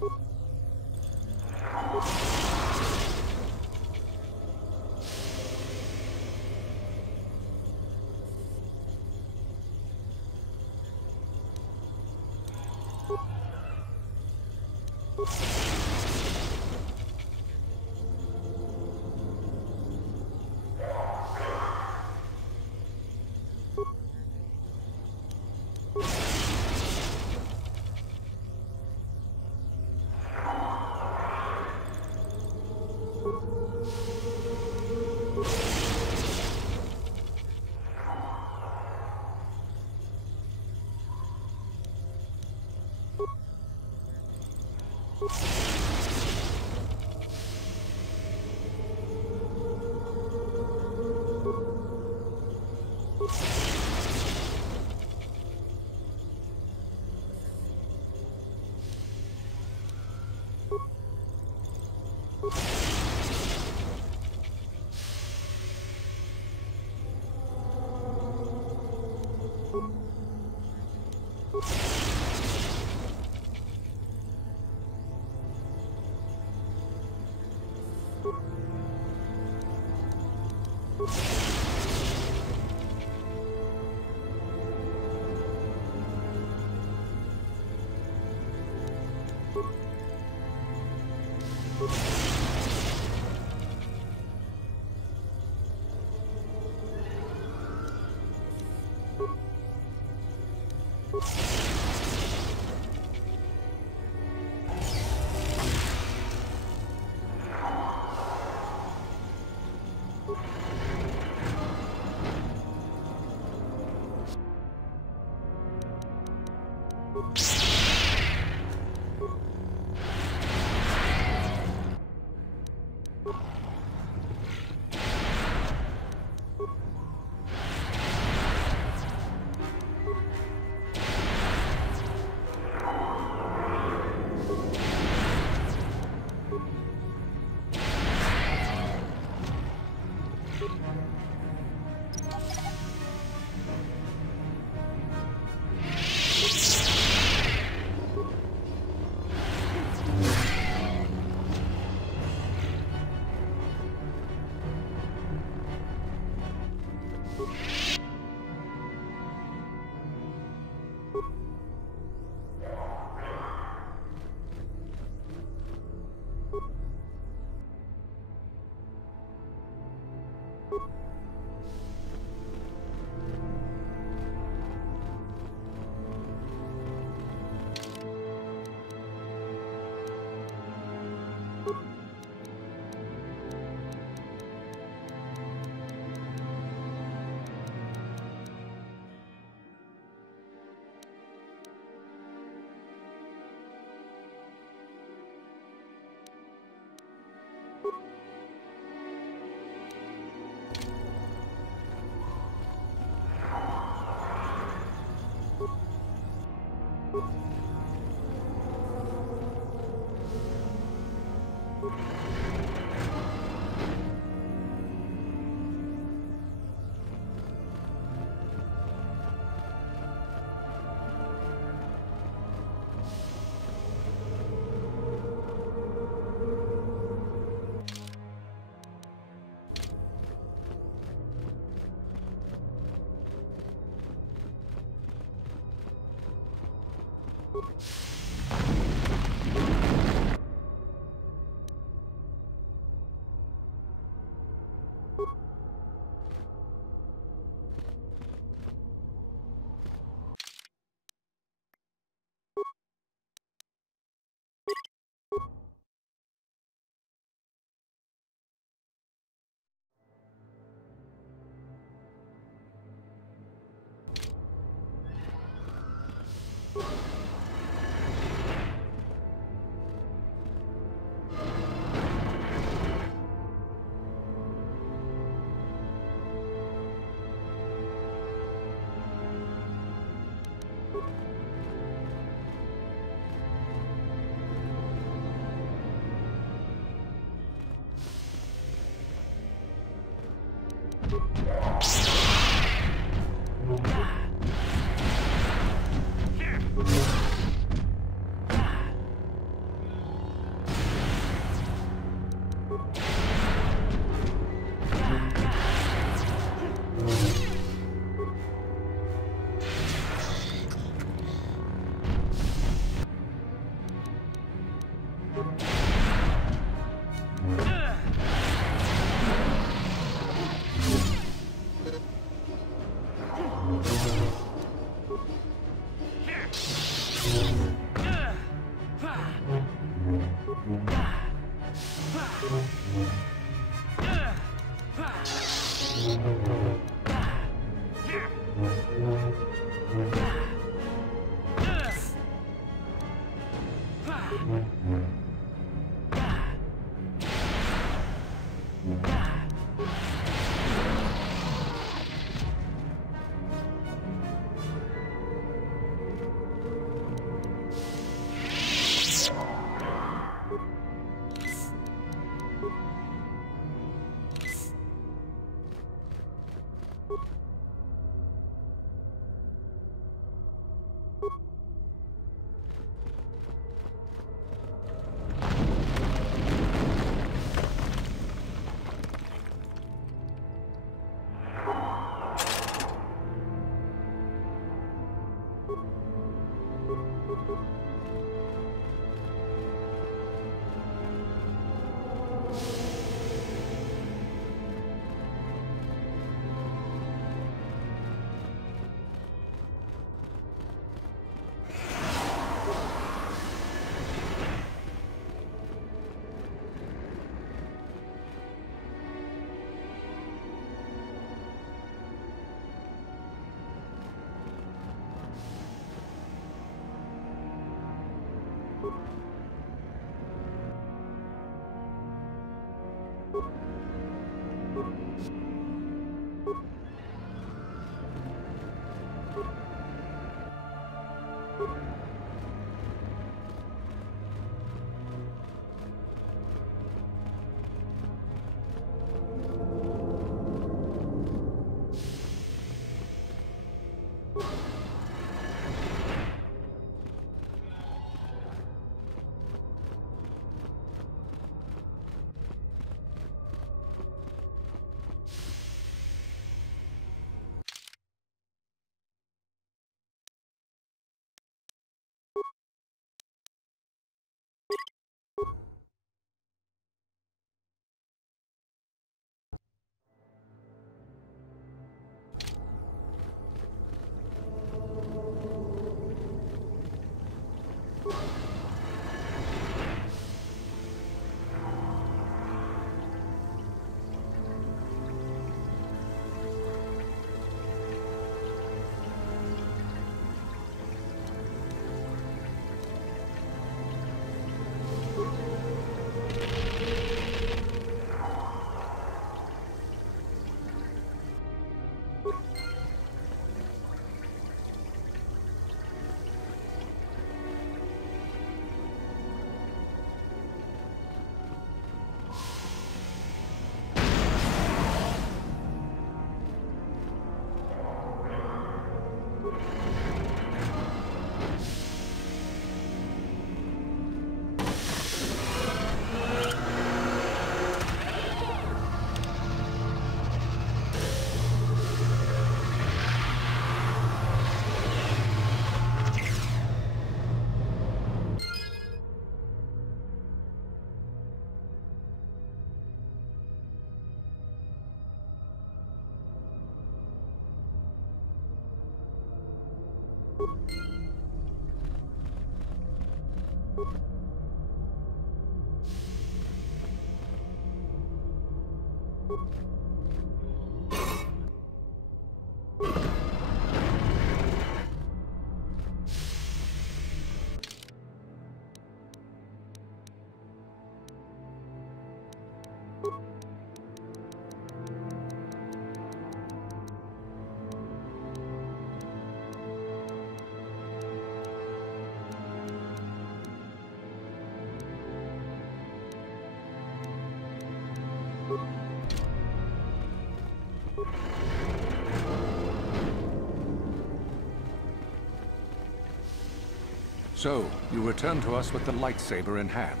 So, you return to us with the lightsaber in hand,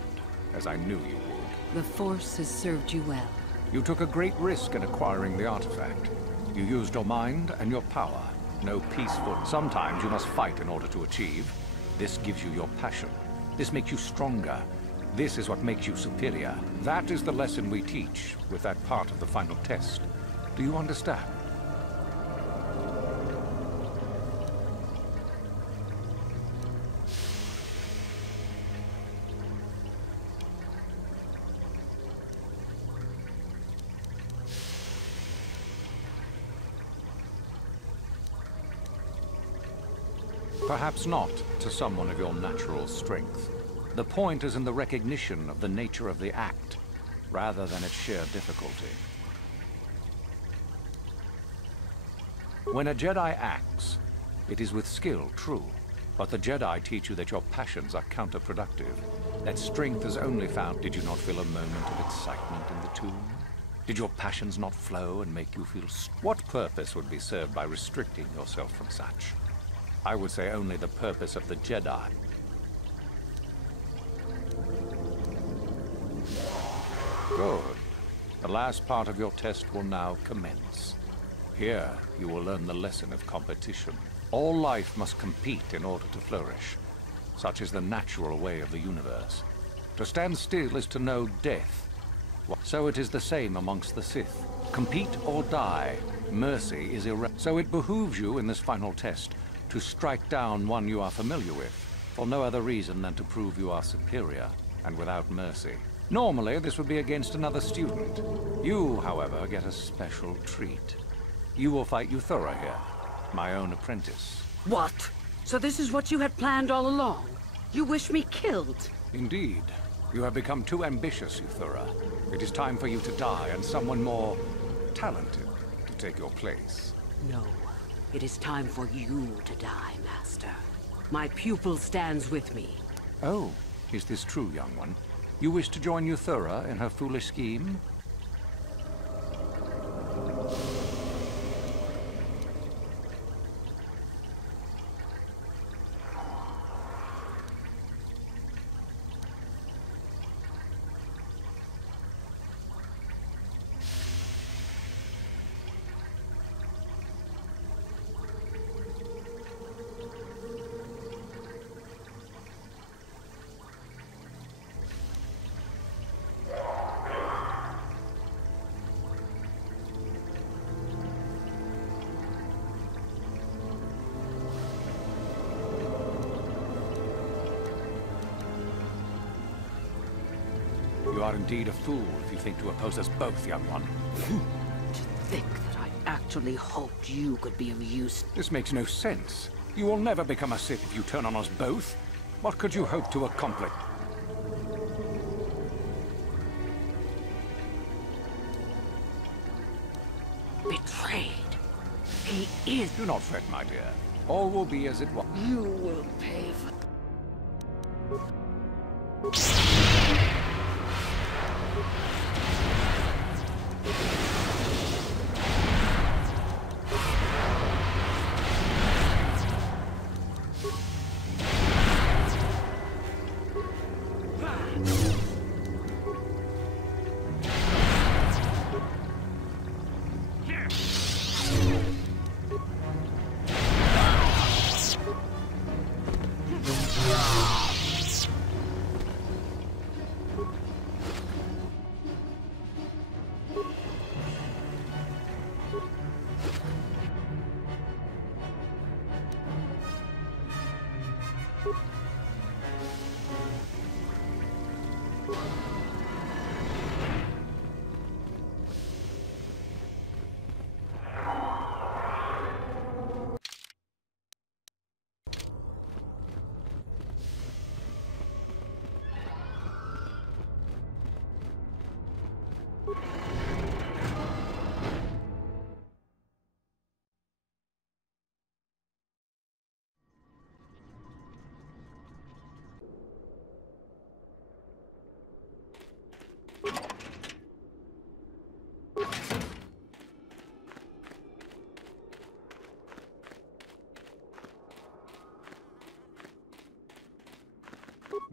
as I knew you would. The Force has served you well. You took a great risk in acquiring the artifact. You used your mind and your power. No peaceful. Sometimes you must fight in order to achieve. This gives you your passion. This makes you stronger. This is what makes you superior. That is the lesson we teach with that part of the final test. Do you understand? Perhaps not to someone of your natural strength. The point is in the recognition of the nature of the act, rather than its sheer difficulty. When a Jedi acts, it is with skill, true, but the Jedi teach you that your passions are counterproductive, that strength is only found. Did you not feel a moment of excitement in the tomb? Did your passions not flow and make you feel... What purpose would be served by restricting yourself from such? I would say only the purpose of the Jedi. Good. The last part of your test will now commence. Here, you will learn the lesson of competition. All life must compete in order to flourish. Such is the natural way of the universe. To stand still is to know death. So it is the same amongst the Sith. Compete or die. Mercy is irrelevant. So it behooves you in this final test to strike down one you are familiar with, for no other reason than to prove you are superior and without mercy. Normally, this would be against another student. You, however, get a special treat. You will fight Euthura here, my own apprentice. What? So this is what you had planned all along? You wish me killed? Indeed. You have become too ambitious, Euthura. It is time for you to die, and someone more talented to take your place. No. It is time for you to die, Master. My pupil stands with me. Oh, is this true, young one? You wish to join Euthura in her foolish scheme? You are indeed a fool if you think to oppose us both, young one. To think that I actually hoped you could be of use. This makes no sense. You will never become a Sith if you turn on us both. What could you hope to accomplish? Betrayed. He is. Do not fret, my dear. All will be as it was. You will pay for...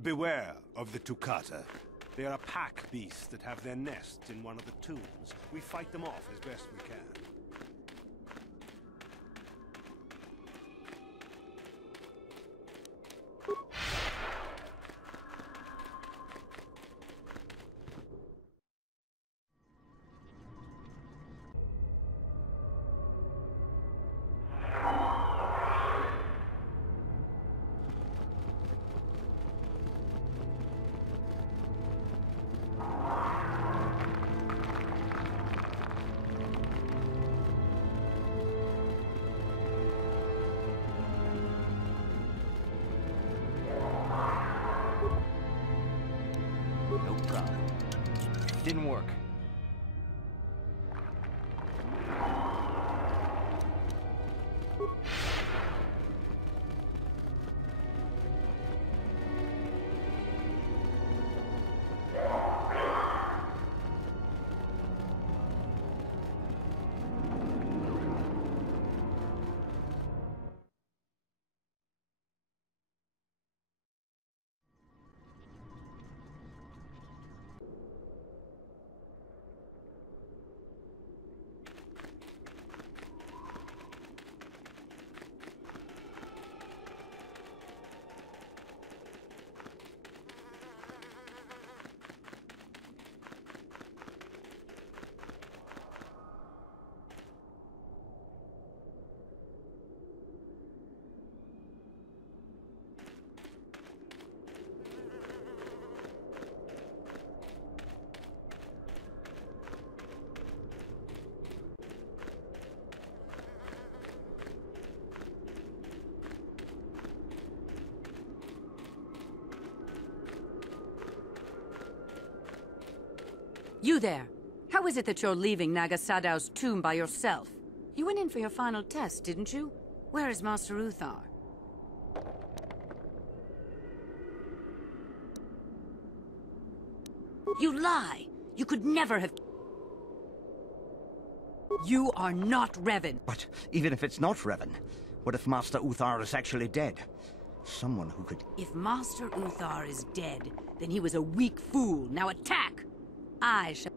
Beware of the Tukata. They are a pack beast that have their nests in one of the tombs. We fight them off as best we can. No problem. Didn't work. You there! How is it that you're leaving Nagasadow's tomb by yourself? You went in for your final test, didn't you? Where is Master Uthar? You lie! You could never have... You are not Revan! But even if it's not Revan, what if Master Uthar is actually dead? Someone who could... If Master Uthar is dead, then he was a weak fool. Now attack! I shall...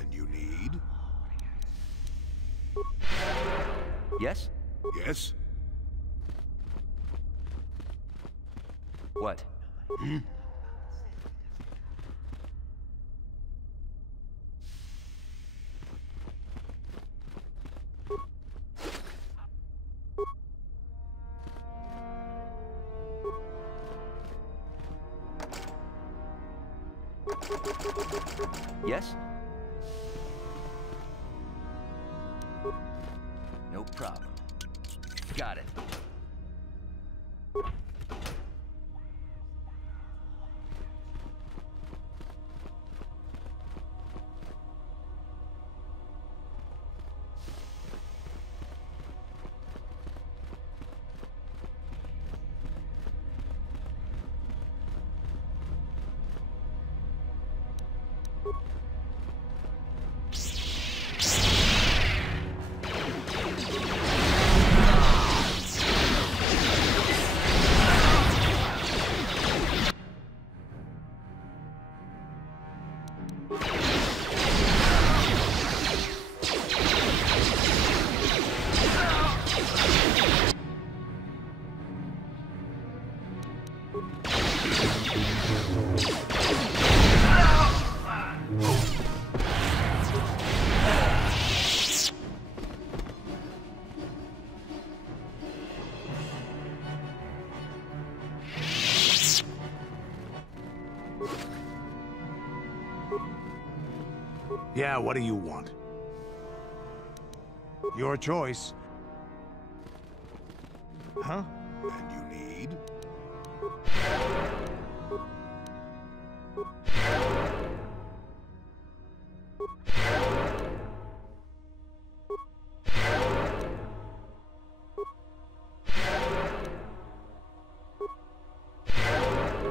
And you need? Yes? Yes? What? Hmm? Yes? No problem. Got it. Yeah, what do you want? Your choice. Huh? And you need?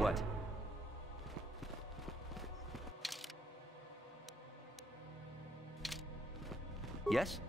What? Yes?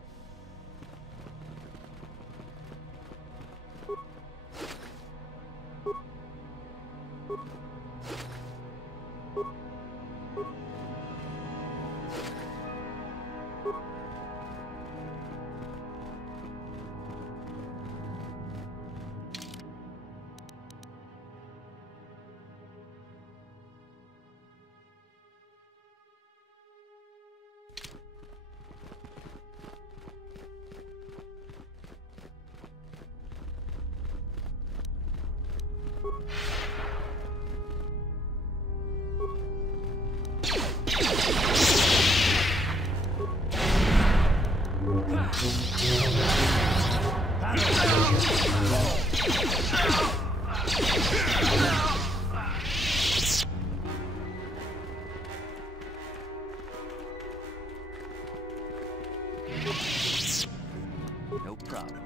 No problem.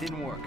Didn't work.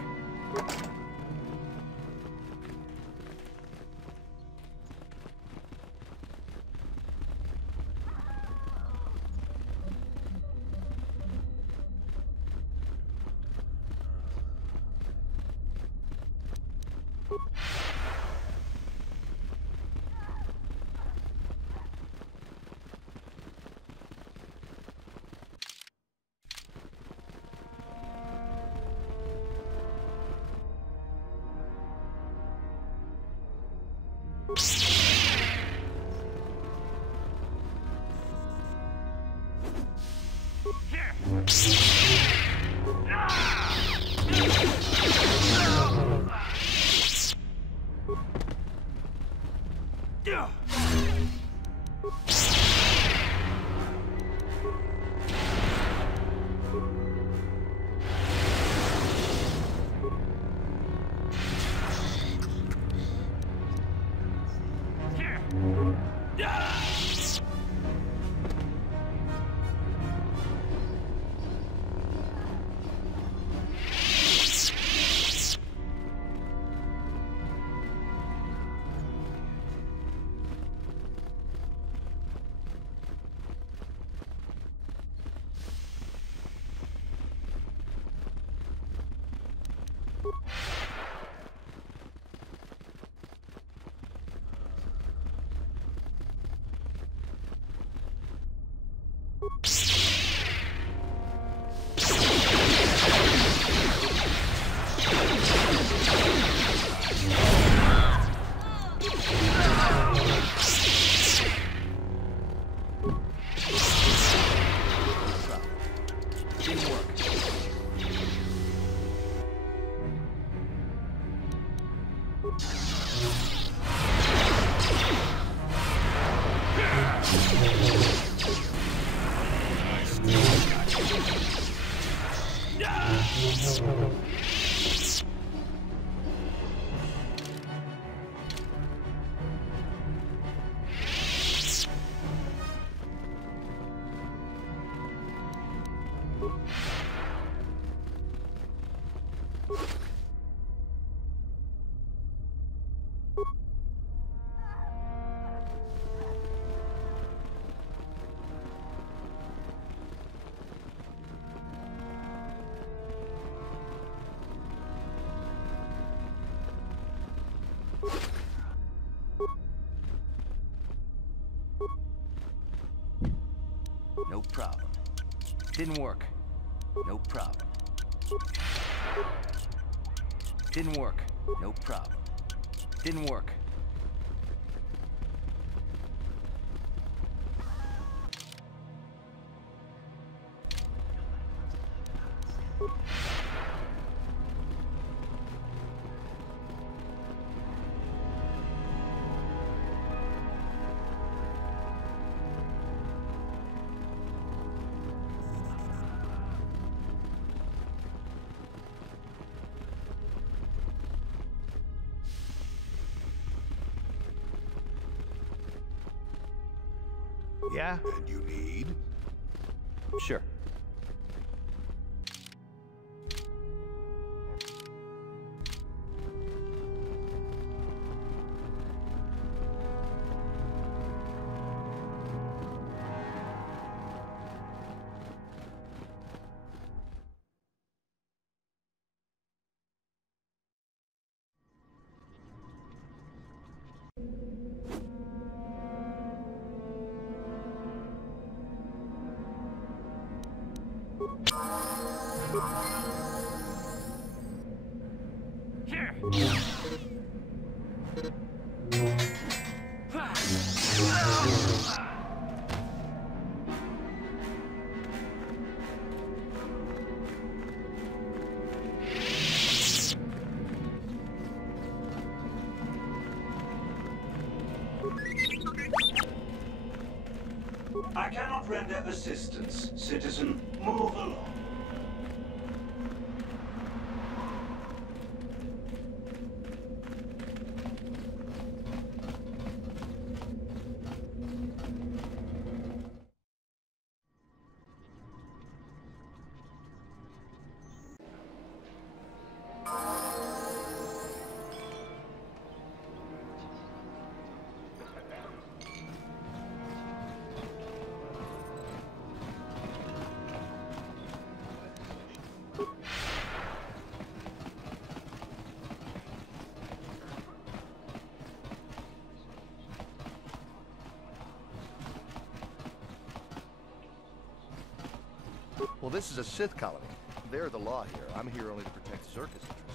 No problem. Didn't work. No problem. Didn't work. No problem. Didn't work. Yeah? And you need? Sure. I cannot render assistance, citizen. Move along. Well, this is a Sith colony. They're the law here. I'm here only to protect circus interests.